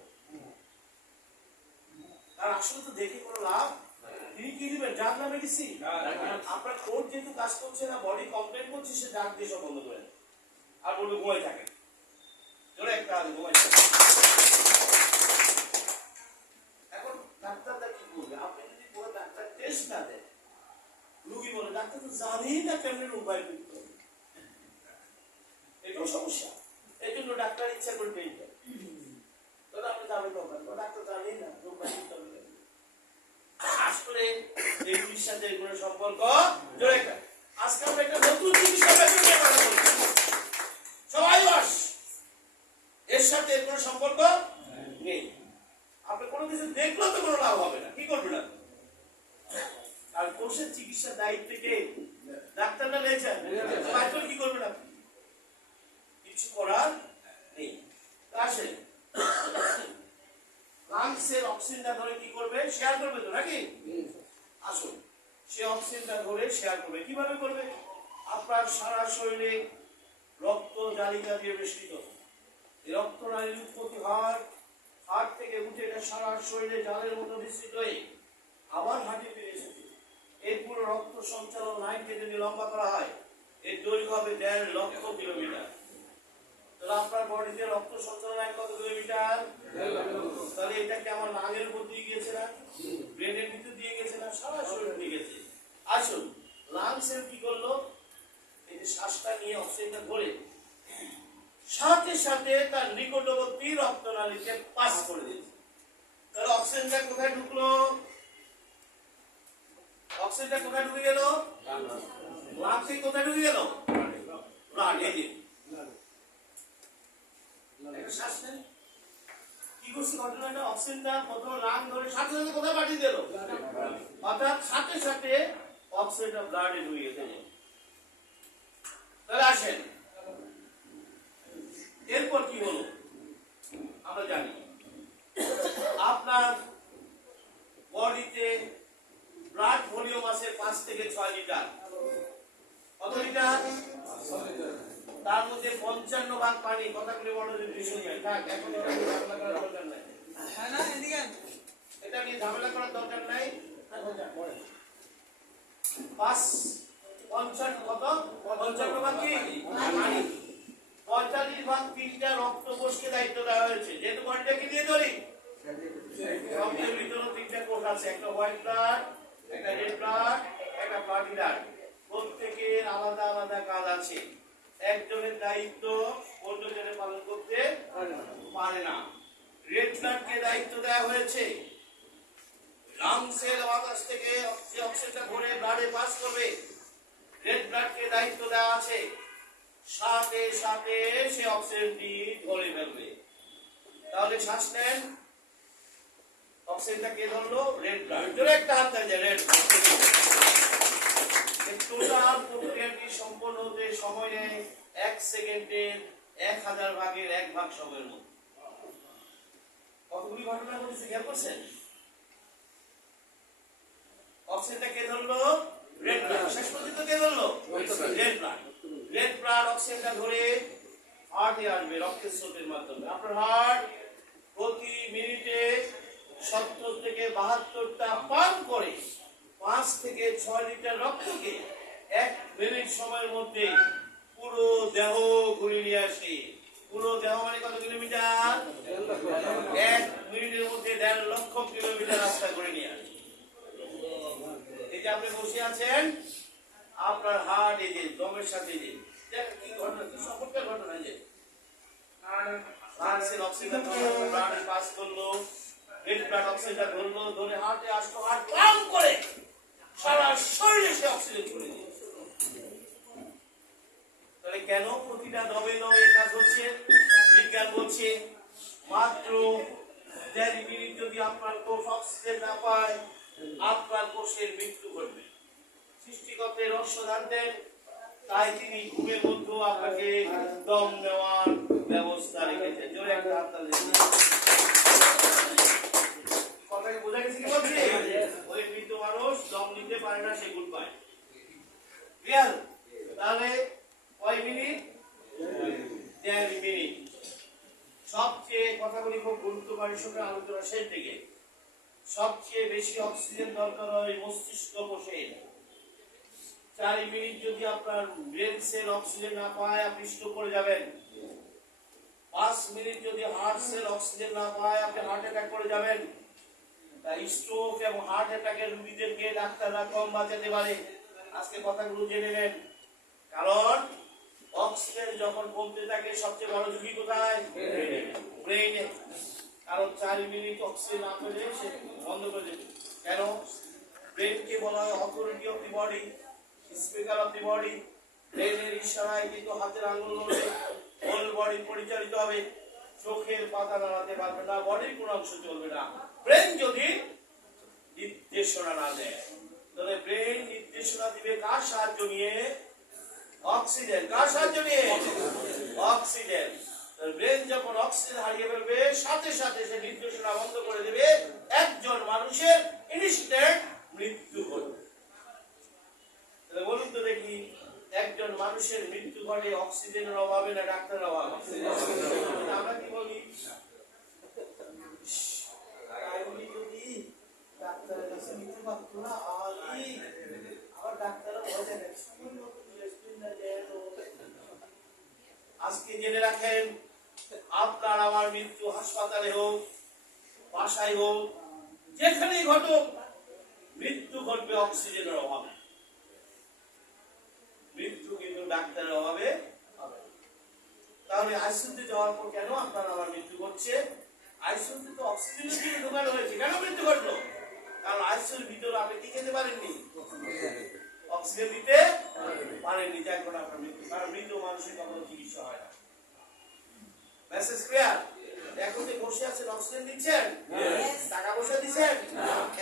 আর আসলে তো দেখে কোনো লাভ, তিনি কি দিবেন, ড্রাগ না মেডিসিন? আপনার কোর্ট যেহেতু কাজ করছে না, বডি কমপ্লেন করছে, সে ড্রাগ দিয়ে সব বন্ধ করে আর বলবে ঘুমাই থাকে, ধরে একটা ঘুমাই থাকে। এখন ডাক্তাররা কি করবে? আপনি যদি পুরো ডাক্তার টেস্ট না দেন, রোগী বলে ডাক্তার তো জানি না কেমন উপায় করতে হবে, এটাও সমস্যা। এই জন্য ডাক্তার ইচ্ছা করে পেয়ে যায়, তাহলে আপনি যাবেন দোকান, ডাক্তার জানি না উপায় করতে হবে। আসলে এগুলির সাথে এগুলোর সম্পর্ক জোরে। আজকে আমরা একটা নতুন চিকিৎসা নিয়ে কথা বলছি, সবাই বাস, এর সাথে এর কোনো সম্পর্ক নেই। আপনি কোনো কিছু দেখলেও তো কোনো লাভ হবে না, কি করবেন আপনি? আর কোষের চিকিৎসার দায়িত্ব কে? ডাক্তার না লেছেন, তারপর কি করবেন আপনি? কিছু করার নেই। আসেন, লাংসের অক্সিজেনটা ধরে কি করবে, শেয়ার করবে তো নাকি? আসুন, সে অক্সিজেনটা ধরে শেয়ার করবে। কিভাবে করবে? আপনার সারা শরীরে রক্ত জালিকা দিয়ে বেষ্টিত, এই রক্ত নালীর উৎপত্তি হার্ট থেকে উঠে এটা সারা শরীরে জালের মতো বিস্তৃত হয়ে আবার হাঁটি ফিরে এসেছে। এই পুরো রক্ত সঞ্চালন লাইনকে যদি লম্বা করা হয়, এর দৈর্ঘ্য হবে 1.5 লক্ষ কিলোমিটার। তাহলে আপনার বডিতে রক্ত সঞ্চালন লাইন কত কিলোমিটার? তাহলে এটাকে আমার লাঙের উপর দিয়ে গিয়েছে না, ব্রেনের ভিতর দিয়ে গেছে না, সারা শরীর দিয়ে গেছে। আসুন, লাংসের কি করলো, এই যে শ্বাসটা নিয়ে অক্সিজেনটা ধরে সাথে সাথে তার নিকটবর্তী রক্তনালীকে পাস করে দিয়েছে। তাহলে অক্সিজেনটা কোথায় ঢুকলো? অক্সিজেনটা কোথায় ঢুকে গেল? লাংসে কোথায় ঢুকে গেল? ব্লাড। এই যে একটা শ্বাস নেন, কি করছে ঘটনাটা, অক্সিজেনটা প্রথম লাং ধরে সাথে সাথে কোথায় পাঠিয়ে দিল, অর্থাৎ সাথে সাথে অক্সিজেনটা ব্লাডে ঢুকে গেছে। তাহলে আসেন, এরপর কি হলো আমরা জানি, আপনার বডিতে ব্লাড ভলিউম আছে 5 থেকে 6 লিটার। কত লিটার? তার মধ্যে 55 ভাগ পানি। কথাগুলি মনোযোগ দিয়ে শুনবেন। থাক, এখন ঝামেলা করার দরকার নাই। হ্যাঁ না, এদিকে এটা নিয়ে ঝামেলা করার দরকার নাই। 55 কত? 55 ভাগ কি পানি, 45 ভাগ 3টা রক্ত কোষকে দায়িত্ব দেওয়া হয়েছে। যেহেতু বডিটাকে দিয়ে ধরি, রক্তের ভিতরে 3টা কোষ আছে, একটা হোয়াইট ব্লাড, একটা রেড ব্লাড, একটা প্লাটিনাম। প্রত্যেকের আলাদা আলাদা কাজ আছে, একজনের দায়িত্ব অন্যজনের পালন করতে পারে না। রেড ব্লাডকে দায়িত্ব দেওয়া হয়েছে লাংসের বাতাস থেকে যে অক্সিজেনটা ধরে ব্লাডে পাস করবে, রেড ব্লাডকে দায়িত্ব দেওয়া আছে সাথে সাথে সে অক্সিজেনটি ধরে ফেলবে। তাহলে শ্বাস নেন, অক্সিজেনটা কে ধরলো? Red blood. জোরে একটা হাত দেয়, রেড। টোটাল প্রক্রিয়াটি সম্পন্ন হতে সময় নেয় 1 সেকেন্ডের 1000 ভাগের 1 ভাগ সময়ের মধ্যে। কতগুলি ঘটনা ঘটেছে খেয়াল করছেন? অক্সিজেনটা কে ধরলো? Red blood. শেষ পর্যন্ত কে ধরলো? Red blood. রেড ব্লাড অক্সিজেনটা ধরে হার্টে আসবে রক্তের স্রোতের মাধ্যমে। আপনার হার্ট প্রতি মিনিটে 70 থেকে 72টা পাম্প করে 5 থেকে 6 লিটার রক্তকে 1 মিনিট সময়ের মধ্যে পুরো দেহ ঘুরিয়ে নিয়ে আসে। পুরো দেহ মানে কত কিলোমিটার? 1 মিনিটের মধ্যে 1.5 লক্ষ কিলোমিটার রাস্তা করে নিয়ে আসে। এই যে আপনি বসে আছেন, আপনার হার্ট এই যে দমের সাথে যে দেখেন কি ঘটনা, কি চমৎকার ঘটনা। যে লাংসের অক্সিজেন ব্লাডে পাস করলো, রেড ব্লাড অক্সিজেনটা ধরলো, ধরে হার্টে আসলো, হার্ট পাম্প করে সারা শরীরে সে অক্সিজেন ছড়িয়ে দিয়েছে। তাহলে কেন প্রতিটা দমে দমে কাজ হচ্ছে? বিজ্ঞান বলছে মাত্র 1.5 মিনিট যদি আপনার কোষ অক্সিজেন না পায়, আপনার কোষের মৃত্যু ঘটবে। সৃষ্টিকর্তা রহস্য জানতেন, তাই তিনি ঘুমের মধ্যে আপনাকে দম নেওয়ার ব্যবস্থা রেখেছেন। জোরে একটা হাত তালি দিন। কথাকে বোঝা গেছে কি বলছি? ওই মৃত মানুষ দম নিতে পারে না, সে গুড বাই। ক্লিয়ার? তাহলে কয় মিনিট? 1.5 মিনিট। সবচেয়ে কথাগুলি খুব গুরুত্বপূর্ণ সঙ্গে আলোচনা শেষ দিকে। সবচেয়ে বেশি অক্সিজেন দরকার হয় মস্তিষ্ক কোষে। 4 মিনিট যদি আপনার ব্রেন সেল অক্সিজেন না পায়, আপনি স্ট্রোক করে যাবেন। 5 মিনিট যদি হার্ট সেল অক্সিজেন না পায়, আপনি হার্ট অ্যাটাক করে যাবেন। তাই স্ট্রোক এবং হার্ট অ্যাটাকের রোগীদেরকে ডাক্তাররা কম বাঁচাতে পারে। আজকে কথাগুলো জেনে নেন। কারণ অক্সিজেন যখন কমতে থাকে, সবচেয়ে বড় ঝুঁকি কোথায়? ব্রেইনে। কারণ 4 মিনিট অক্সিজেন না পেলে সে বন্ধ করে দেবে। কেন? ব্রেনকে বলা হয় authority of the body, speaker of the body. ব্রেনের ইশারায় কিন্তু হাতের আঙ্গুল নড়বে, হোল বডি পরিচালিত হবে। চোখের পাতা নাড়াতে পারবে না, বডির কোনো অংশ চলবে না, ব্রেন যদি নির্দেশনা না দেয়। তাহলে ব্রেন নির্দেশনা দিবে কার সাহায্য নিয়ে? অক্সিজেন। কার সাহায্য নিয়ে? অক্সিজেন। ব্রেন যখন অক্সিজেন হারিয়ে ফেলবে, সাথে সাথে সে নির্দেশনা বন্ধ করে দেবে, একজন মানুষের ইনস্ট্যান্ট মৃত্যু ঘটবে। তাহলে বলুন তো দেখি, একজন মানুষের মৃত্যু ঘটে অক্সিজেনের অভাবে না ডাক্তারের অভাবে? আমরা কি বলি? যদি ডাক্তারের কাছে নিতে পারতো না, আবার ডাক্তাররা বলে আজকে জেনে রাখেন, আপনার আমার মৃত্যু হাসপাতালে হোক, বাসায় হোক, যেখানেই ঘটুক, মৃত্যু ঘটবে অক্সিজেনের অভাবে। মৃত্যু কিন্তু ডাক্তারের অভাবে হবে। তাহলে আইসিইউতে যাওয়ার পর কেন আপনার আমার মৃত্যু ঘটছে? আইসিইউতে তো অক্সিজেনের জন্য ঢোকানো হয়েছে, কেন মৃত্যু ঘটলো? কারণ আইসিইউর ভিতরে আপনি কি খেতে পারেননি, অক্সিজেন দিতে পারেননি, যার কারণে আপনার মৃত্যু। কারণ মৃত মানুষের কখনো চিকিৎসা হয় না। Message clear? এখন যে বসে আছেন, অক্সিজেন দিচ্ছেন? টাকা পয়সা দিচ্ছেন?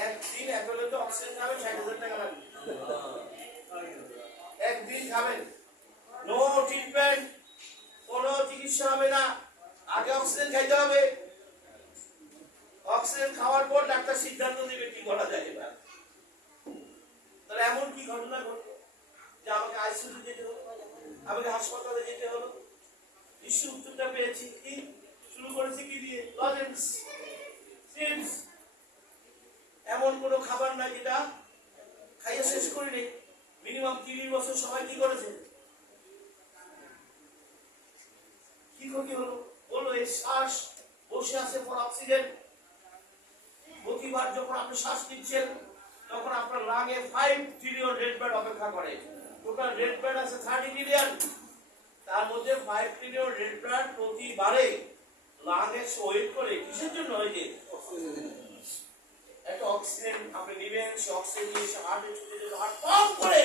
একদিন একলে তো অক্সিজেন খাবেন 60,000 টাকা লাগবে। একদিন খাবেন, নো ট্রিটমেন্ট, কোনো চিকিৎসা হবে না, আগে অক্সিজেন খাইতে হবে। অক্সিজেন খাওয়ার পর ডাক্তার সিদ্ধান্ত নেবে কি করা যায় এবার। তাহলে এমন কি ঘটনা ঘটলো যে আমাকে আইসিইউতে যেতে হলো, আমাকে হাসপাতালে যেতে হলো? নিশ্চয় উত্তরটা পেয়েছি। কি শুরু করেছি কি দিয়ে? লজেন্স, চিপস, এমন কোন খাবার না যেটা খাইয়ে শেষ করিনি। মিনিমাম 30 বছর সবাই কি করেছে? কি ক্ষতি হলো? বলো, এই শ্বাস বসে আছে পর অক্সিজেন। প্রতিবার যখন আপনি শ্বাস নিচ্ছেন, তখন আপনার লাঙে 5 ট্রিলিয়ন রেড ব্লাড অপেক্ষা করে। টোটাল রেড ব্লাড আছে 30 ট্রিলিয়ন। তার মধ্যে 5 ট্রিলিয়ন রেড ব্লাড প্রতিবারে লাঙে ওয়েট করে কিসের জন্য? হয় যে একটা অক্সিজেন আপনি নেবেন, সে অক্সিজেন নিয়ে এসে হার্টে ছুটে যাবে, হার্ট পাম্প করে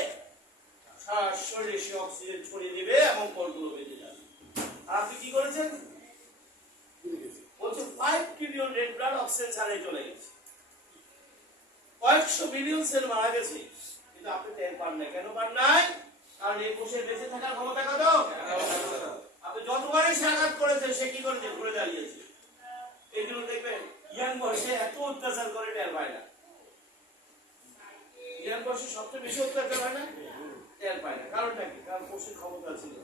সারা শরীরে সে অক্সিজেন ছড়িয়ে দেবে এবং কোষগুলো বেঁচে যাবে। আর আপনি কি করেছেন? বলছে 5 ট্রিলিয়ন রেড ব্লাড অক্সিজেন ছাড়াই চলে গেছে। কয়েকশো বিলিয়ন সেল মারা গেছে, কিন্তু আপনি টের পান না। কেন পান নাই? কারণ এই কোষের বেঁচে থাকার ক্ষমতা কত? আপনি যতবারই সে আঘাত করেছে সে কি করেছে, ঘুরে দাঁড়িয়েছে। এই জন্য দেখবেন ইয়াং বয়সে এত অত্যাচার করে টের পায় না। ইয়াং বয়সে সবচেয়ে বেশি অত্যাচার হয় না, টের পায় না। কারণটা কি? কারণ কোষের ক্ষমতা ছিল।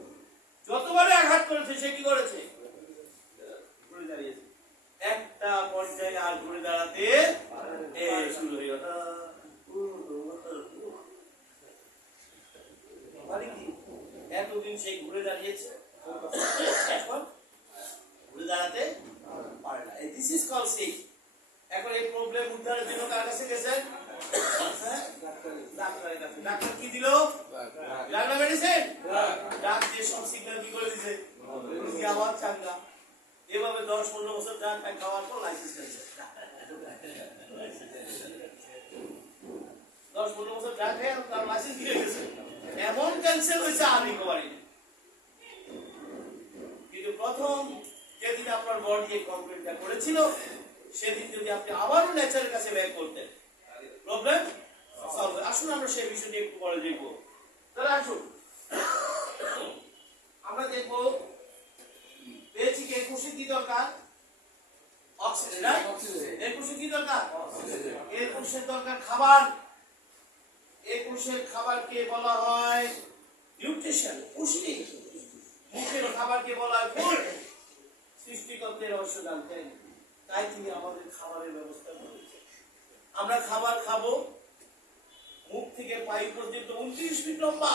যতবারই আঘাত করেছে সে কি করেছে, ঘুরে দাঁড়িয়েছে। একটা পর্যায়ে আর ঘুরে দাঁড়াতে শুরু হয়ে গেল। মানে কি, এতদিন সেই ঘুরে দাঁড়িয়েছে, এখন ঘুরে দাঁড়াতে পারে না। This is call sick. এখন এই প্রবলেম উদ্ধারের জন্য কার কাছে গেছেন? ডাক্তারের কাছে। ডাক্তার কি দিল? Doctor medicine. ডাক দিয়ে সব সিগন্যাল কি করে দিছে, আবার চাঙ্গা। এভাবে 10-15 বছর যা খাওয়ার পর লাইসেন্স হয়েছে। 10-15 বছর যা খেয়ে তার লাইসেন্স দিয়ে গেছে। এমন ক্যান্সেল হয়েছে আর রিকভারি। কিন্তু প্রথম যেদিন আপনার বডি এই কমপ্লেনটা করেছিল সেদিন যদি আপনি আবারও নেচারের কাছে ব্যাক করতেন, প্রবলেম সলভ। আসুন আমরা সেই বিষয়টি একটু পরে দেখব। তাহলে আসুন আমরা দেখব পেয়েছি কি কোষে কি দরকার, অক্সিজেন। রাইট, এই কোষে কি দরকার, এই কোষের দরকার খাবার। এই কোষের খাবারকে বলা হয় নিউট্রিশন, পুষ্টি। মুখের খাবারকে বলা হয় ফুড। সৃষ্টিকর্তার রহস্য জানতেন, তাই তিনি আমাদের খাবারের ব্যবস্থা করেছেন। আমরা খাবার খাবো, মুখ থেকে পাই পর্যন্ত 29 ফিট লম্বা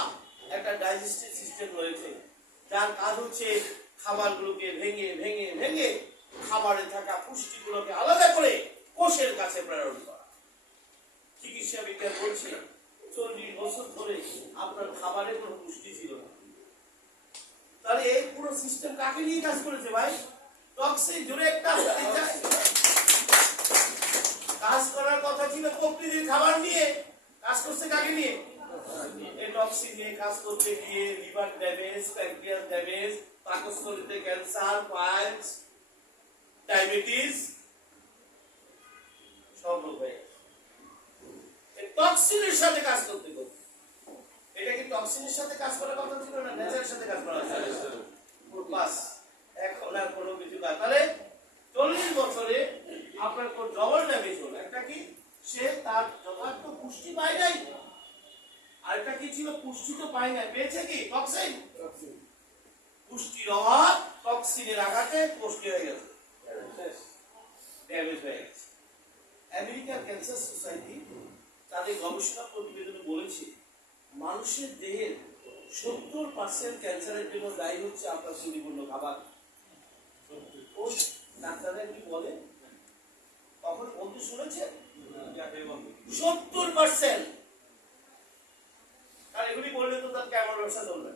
একটা ডাইজেস্টিভ সিস্টেম রয়েছে, যার কাজ হচ্ছে খাবারগুলোকে ভেঙে ভেঙে ভেঙে খাবারে থাকা পুষ্টিগুলোকে আলাদা করে কোষের কাছে প্রেরণ করা। চিকিৎসা বিজ্ঞান বলছে 40 বছর ধরে আপনার খাবারে কোনো পুষ্টি ছিল না। তাহলে এই পুরো সিস্টেম কাকে নিয়ে কাজ করেছে ভাই? টক্সিন। জোরে একটা কাজ করার কথা ছিল প্রকৃতির খাবার নিয়ে, কাজ করছে কাকে নিয়ে? এই টক্সিন নিয়ে কাজ করতে গিয়ে লিভার ড্যামেজ, প্যানক্রিয়াস ড্যামেজ, পাকস্থলীতে ক্যান্সার, পাইলস, ডায়াবেটিস সব রোগ হয়ে গেছে এই টক্সিনের সাথে কাজ করতে করতে। এটা কি টক্সিনের সাথে কাজ করার কথা ছিল না নেচারের সাথে কাজ করা ছিল? বাস, এখন আর কোনো কিছু কাজ। তাহলে 40 বছরে আপনার কোন ডবল ড্যামেজ হলো। একটা কি, সে তার যথার্থ পুষ্টি পায় নাই, আর একটা কি ছিল, পুষ্টি তো পায় নাই, পেয়েছে কি টক্সিন। পুষ্টির অভাব টক্সিনের আঘাতে পুষ্টি হয়ে গেছে, ড্যামেজ হয়ে গেছে। আমেরিকান ক্যান্সার সোসাইটি তাদের গবেষণা প্রতিবেদনে বলেছে মানুষের দেহের 70% ক্যান্সারের জন্য দায়ী হচ্ছে আপনার পরিপূর্ণ খাবার। ডাক্তাররা কি বলে তখন বলতে শুনেছেন 70%। আর এগুলি বললে তো তার কেমন ব্যবসা চলবে।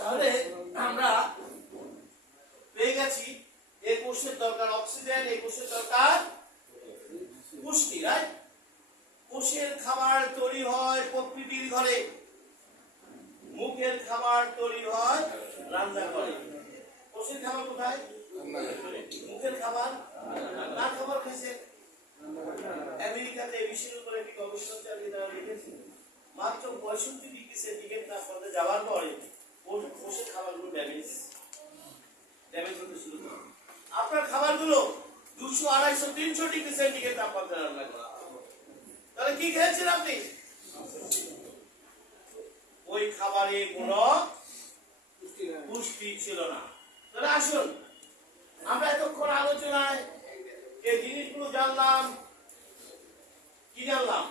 তাহলে আমরা পেয়ে গেছি এই কোষের দরকার অক্সিজেন, এই কোষের দরকার পুষ্টি। রাইট, কোষের খাবার তৈরি হয় প্রকৃতির ঘরে, মুখের খাবার তৈরি হয় রান্নাঘরে। কোষের খাবার কোথায়? মুখের খাবার। না খাবার খাইছে আমেরিকাতে এই বিষয়ের উপরে একটি গবেষণা চালিয়ে তারা লিখেছে মাত্র 65 ডিগ্রি সেন্টিগ্রেড তাপমাত্রা যাওয়ার পরে কোষের খাবারগুলো ড্যামেজ হতে শুরু করে। আপনার খাবারগুলো 200, 250, 300 ডিগ্রি সেন্টিগ্রেড তাপমাত্রা রান্না করা। তাহলে কি খেয়েছেন আপনি? ওই খাবারে কোনো পুষ্টি ছিল না। তাহলে আসুন আমরা এতক্ষণ আলোচনায় যে জিনিসগুলো জানলাম, কি জানলাম?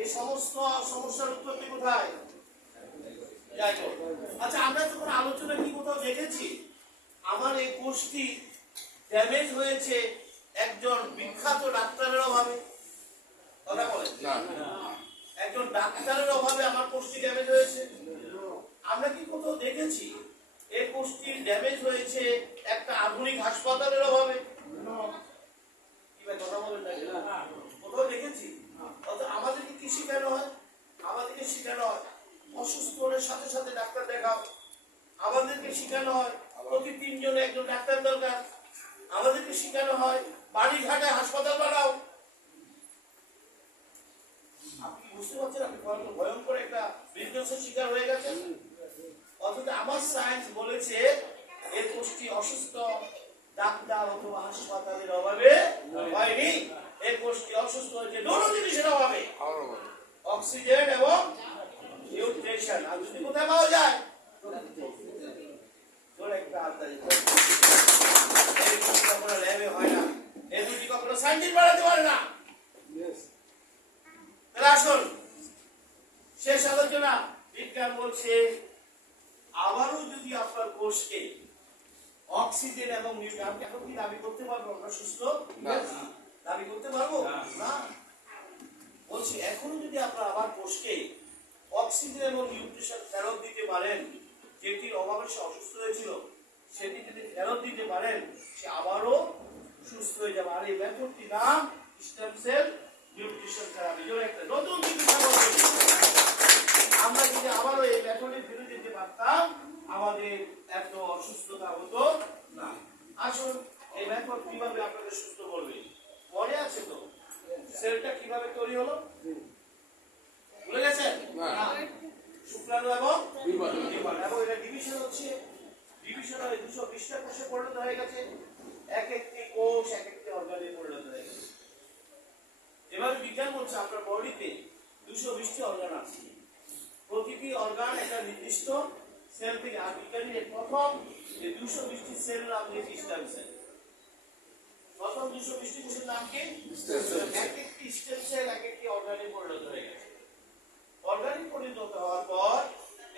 এই সমস্ত সমস্যার উত্তরটি কোথায়? আচ্ছা, আমরা যখন আলোচনা কি কোথাও দেখেছি আমার এই কোষটি ড্যামেজ হয়েছে একজন বিখ্যাত ডাক্তারের অভাবে? কথা বলেন না। একজন ডাক্তারের অভাবে আমার কোষটি ড্যামেজ হয়েছে? আমরা কি কোথাও দেখেছি এই কোষটি ড্যামেজ হয়েছে একটা আধুনিক হাসপাতালের অভাবে? কি ভাই কথা বলেন না? কোথাও দেখেছি? আমাদেরকে কি শেখানো হয়? আমাদেরকে শেখানো হয় অসুস্থ হলে সাথে সাথে ডাক্তার দেখাও। আমাদেরকে শেখানো হয় প্রতি 3 জনে একজন ডাক্তার দরকার। আমাদেরকে শেখানো হয় বাড়ি ঘাটে হাসপাতাল বানাও। আপনি বুঝতে পারছেন আপনি ভয়ঙ্কর একটা বিধ্বংসের শিকার হয়ে গেছে। অথচ আমার সায়েন্স বলেছে এই কোষটি অসুস্থ ডাক্তার অথবা হাসপাতালের অভাবে হয়নি, এই কোষটি অসুস্থ হয়েছে দুটো জিনিসের অভাবে, অক্সিজেন এবং নিউট্রিশন। আর যদি কোথায় পাওয়া যায়? এই দুটি কখনো ল্যাবে হয় না, এই দুটি কখনো সায়েন্টিস্ট বানাতে পারে না। তাহলে আসুন শেষ আলোচনা। বিজ্ঞান বলছে আবারও যদি আপনার কোষকে অক্সিজেন এবং নিউট্রিশন, আপনি এখন কি দাবি করতে পারবো আমরা সুস্থ? দাবি করতে পারবো না। বলছি এখনো যদি আপনার আবার কোষকে অক্সিজেন এবং নিউট্রিশন ফেরত দিতে পারেন, যেটির অভাবে সে অসুস্থ হয়েছিল সেটি যদি ফেরত দিতে পারেন, সে আবারও সুস্থ হয়ে যাবে। আর এই মেথডটির নাম স্টেম সেল নিউট্রিশন থেরাপি। একটা নতুন চিকিৎসা পদ্ধতি। আমরা যদি আবারও এই মেথডে ফিরে যেতে পারতাম, আমাদের এত অসুস্থতা হতো না। আসুন এই মেথড কিভাবে আপনাদের সুস্থ করবে মনে আছে তো? সেলটা কিভাবে তৈরি হলো ভুলে গেছেন? শুক্রাণু এবং ডিম্বাণু, এবং এটা ডিভিশন হচ্ছে, ডিভিশন হয়ে 220টা কোষে পরিণত হয়ে গেছে। এক একটি কোষ এক একটি অর্গানে পরিণত হয়ে গেছে। এবার বিজ্ঞান বলছে আপনার বডিতে 220টি অর্গান আছে, প্রতিটি অর্গান একটা নির্দিষ্ট সেল থেকে। আর বিজ্ঞানীর প্রথম যে 220টি সেল নাম দিয়েছে স্টেম সেল। প্রথম 220টি কোষের নাম কি? এক একটি স্টেম সেল এক একটি অর্গানে পরিণত হয়ে গেছে। অর্গানে পরিণত হওয়ার পর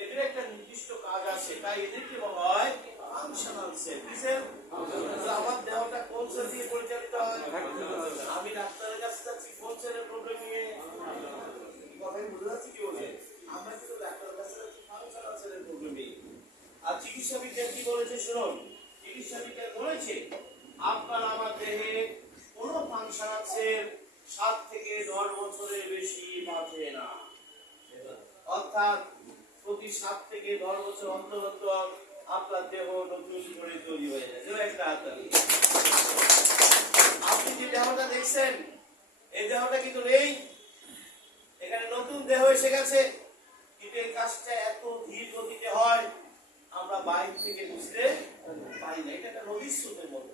এদের একটা নির্দিষ্ট কাজ আছে, তাই এদেরকে বলা হয় ফাংশনাল সেল। কি সেল? আমার দেহটা কোন সেল দিয়ে পরিচালিত হয়? আমি ডাক্তারের কাছে যাচ্ছি কোন সেলের প্রবলেম নিয়ে? কথাই বুঝতে পারছি কি বলে? আমরা কিন্তু ডাক্তারের কাছে যাচ্ছি ফাংশনাল সেলের প্রবলেম নিয়ে। আর চিকিৎসা বিজ্ঞান কি বলেছে শুনুন। চিকিৎসা বিজ্ঞান বলেছে আপনার আমার দেহে কোনো ফাংশনাল সেল 7 থেকে 10 বছরের বেশি বাঁচে না। অর্থাৎ প্রতি 7 থেকে 10 বছর অন্তর অন্তর আপনার দেহ নতুন করে তৈরি হয়ে যায়। একটা হাততালি। আপনি যে দেহটা দেখছেন এই দেহটা কিন্তু নেই, এখানে নতুন দেহ এসে গেছে, কিন্তু এই কাজটা এত ধীর গতিতে হয় আমরা বাইরে থেকে বুঝতে পারি না। এটা একটা নদীর স্রোতের মতো।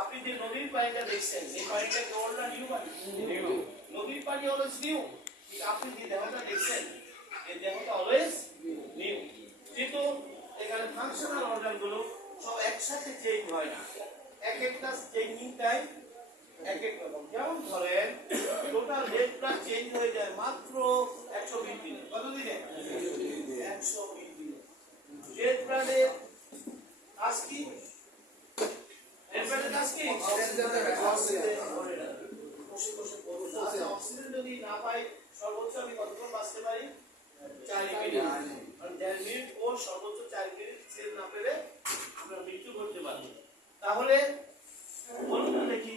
আপনি যে নদীর পানিটা দেখছেন এই পানিটা কি ওল্ড না নিউ পানি? নদীর পানি অলওয়েজ নিউ। আপনি যে দেহটা দেখছেন এই দেহটা অলওয়েজ নিউ, কিন্তু এখানে ফাংশনাল অর্গানগুলো সব একসাথে চেঞ্জ হয় না, এক একটা চেঞ্জিং টাইম এক এক রকম। যেমন ধরেন টোটাল রেটটা চেঞ্জ হয়ে যায় মাত্র 120 দিনে। কত দিনে? 120 দিনে। রেট ব্র্যান্ডে কাজ কি? রেট ব্র্যান্ডে কাজ কি? অক্সিজেন যদি না পাই সর্বোচ্চ আমি কতক্ষণ বাঁচতে পারি? 4 মিনিট। আর 1.5 মিনিট ও সর্বোচ্চ 4 মিনিট সেল না পেলে আমরা মৃত্যু করতে পারি। তাহলে বলুন দেখি,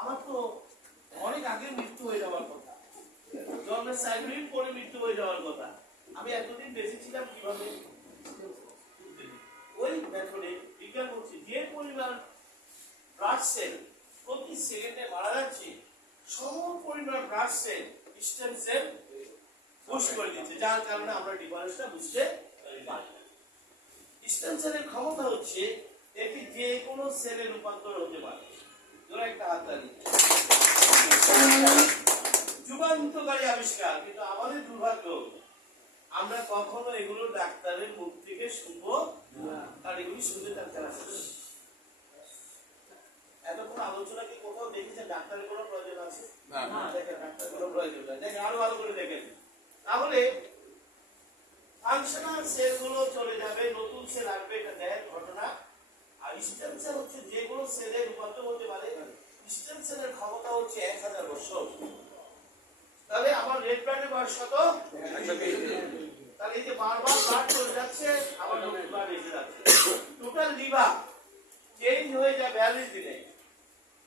আমার তো অনেক আগে মৃত্যু হয়ে যাওয়ার কথা, জন্মের 4 মিনিট পরে মৃত্যু হয়ে যাওয়ার কথা। আমি এতদিন বেঁচে ছিলাম কিভাবে? ওই মেথডে বিজ্ঞান বলছে যে পরিমাণ ব্লাড সেল প্রতি সেকেন্ডে মারা যাচ্ছে, সম পরিমাণ blood cell stem cell push করে দিচ্ছে, যার কারণে আমরা ডিফারেন্সটা বুঝতে পারি। স্টেম সেলের ক্ষমতা হচ্ছে এটি যে কোনো সেলে রূপান্তর হতে পারে। ধরো একটা হাততালি। যুগান্তকারী আবিষ্কার, কিন্তু আমাদের দুর্ভাগ্য আমরা কখনো এগুলো ডাক্তারের মুখ থেকে শুনবো আর এগুলি শুনতে ডাক্তার আসে। এতক্ষণ আলোচনা কি কোথাও দেখেছেন ডাক্তারের কোনো প্রয়োজন আছে? না, দেখেন ডাক্তারের কোনো প্রয়োজন নাই। দেখেন আরো ভালো করে দেখেন। তাহলে ফাংশনাল সেলগুলো চলে যাবে, নতুন সেল আসবে, এটা দেহের ঘটনা। আর স্টেম সেল হচ্ছে যেগুলো সেলে রূপান্তর হতে পারে। স্টেম সেলের ক্ষমতা হচ্ছে 1000 বছর। তাহলে আমার রেড ব্লাডের বয়স কত? 120। তাহলে এই যে বারবার ব্লাড চলে যাচ্ছে আবার নতুন ব্লাড এসে যাচ্ছে, টোটাল লিভার চেঞ্জ হয়ে যায় 42 দিনে।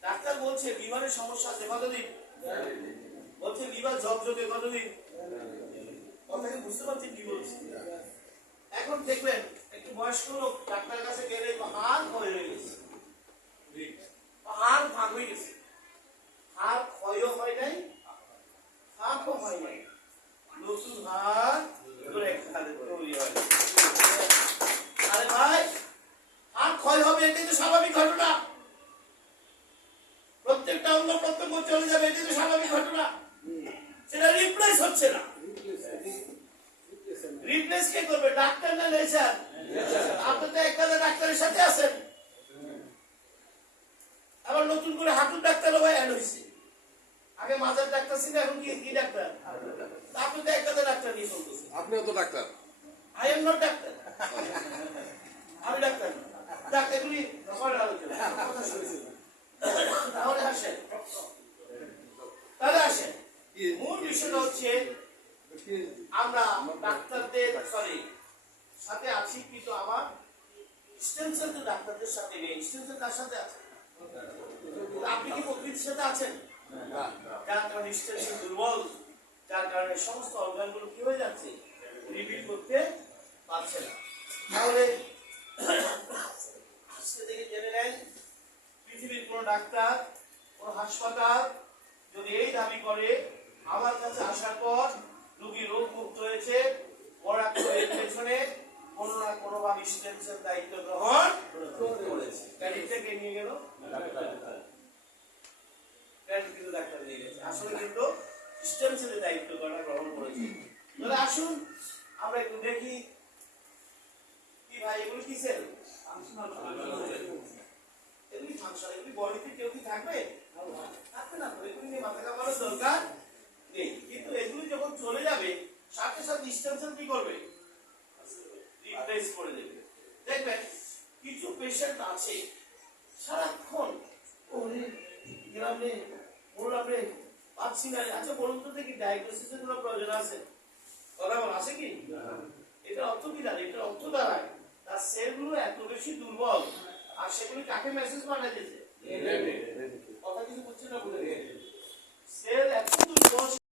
ডাক্তার বলছে লিভারের সমস্যা আছে কতদিন? বলছে লিভার ঝকঝকে কতদিন? কথাকে বুঝতে পারছেন কি বলছি? এখন দেখবেন একটু বয়স্ক লোক ডাক্তারের কাছে গেলে হাড় ক্ষয় হয়ে গেছে, হাড় ভাগ হয়ে গেছে, হাড় ক্ষয়ও হয় নাই, হাড়ও হয় নাই, নতুন হাড় করে একটা হাতে তৈরি হয়। আরে ভাই, আর ক্ষয় হবে, এটাই তো স্বাভাবিক ঘটনা। প্রত্যেকটা অঙ্গ প্রত্যঙ্গ চলে যাবে, এটাই তো স্বাভাবিক ঘটনা। সেটা রিপ্লেস হচ্ছে না। রিপ্লেস কে করবে? ডাক্তার না নেচার? আপনি তো একবারে ডাক্তারের সাথে আছেন, আবার নতুন করে হাঁটুর ডাক্তার ভাই অ্যাড হয়েছে। আগে মাজার ডাক্তার ছিল, এখন কি ডাক্তার? আপনি তো একবারে ডাক্তার নিয়ে চলতেছেন। আপনিও তো doctor. I am not doctor. আমি ডাক্তার না। ডাক্তারগুলি পরে আলোচনা। তাহলে আসেন, মূল বিষয়টা হচ্ছে আমরা ডাক্তারদের সাথে আছি, কিন্তু আমার স্টেনসেল তো ডাক্তারদের সাথে নেই। স্টেনসেল কার সাথে আছে? আপনি কি প্রকৃতির সাথে আছেন? যার কারণে স্টেনসেল দুর্বল, যার কারণে সমস্ত অর্গানগুলো কি হয়ে যাচ্ছে, রিবিল করতে পারছে না। তাহলে আজকে থেকে জেনে নেন, পৃথিবীর কোন ডাক্তার, কোন হাসপাতাল যদি এই দাবি করে আমার কাছে আসার পর রোগী রোগ মুক্ত হয়েছে, ওরা এর পেছনে কোনো না কোনো ভাবে স্টেনসেল দায়িত্ব গ্রহণ করেছে। ক্রেডিট থেকে নিয়ে গেল ক্রেডিট, কিন্তু ডাক্তার নিয়ে গেছে, আসলে কিন্তু স্টেনসেলের দায়িত্ব গ্রহণ করেছে। তাহলে আসুন আমরা একটু দেখি কি ভাই, এগুলো কি সেল? এগুলি ফাংশন, এগুলি বডিতে কেউ কি থাকবে? থাকবে না। এগুলি নিয়ে মাথা কামানোর দরকার নেই, কিন্তু এগুলি যখন চলে যাবে সাথে সাথে স্টেনসেল কি করবে? রিপ্লেস করে দেবে। দেখবেন কিছু পেশেন্ট আছে সারাক্ষণ ওরে গেলাম রে, বললাম রে, পাচ্ছি না। আচ্ছা বলুন তো দেখি, ডায়াগনোসিসের কোনো প্রয়োজন আছে? কথা বল, আছে কি? এটা অর্থ কি দাঁড়ায়? এটা অর্থ দাঁড়ায় তার সেলগুলো এত বেশি দুর্বল, আর সেগুলি কাকে মেসেজ পাঠাইতেছে?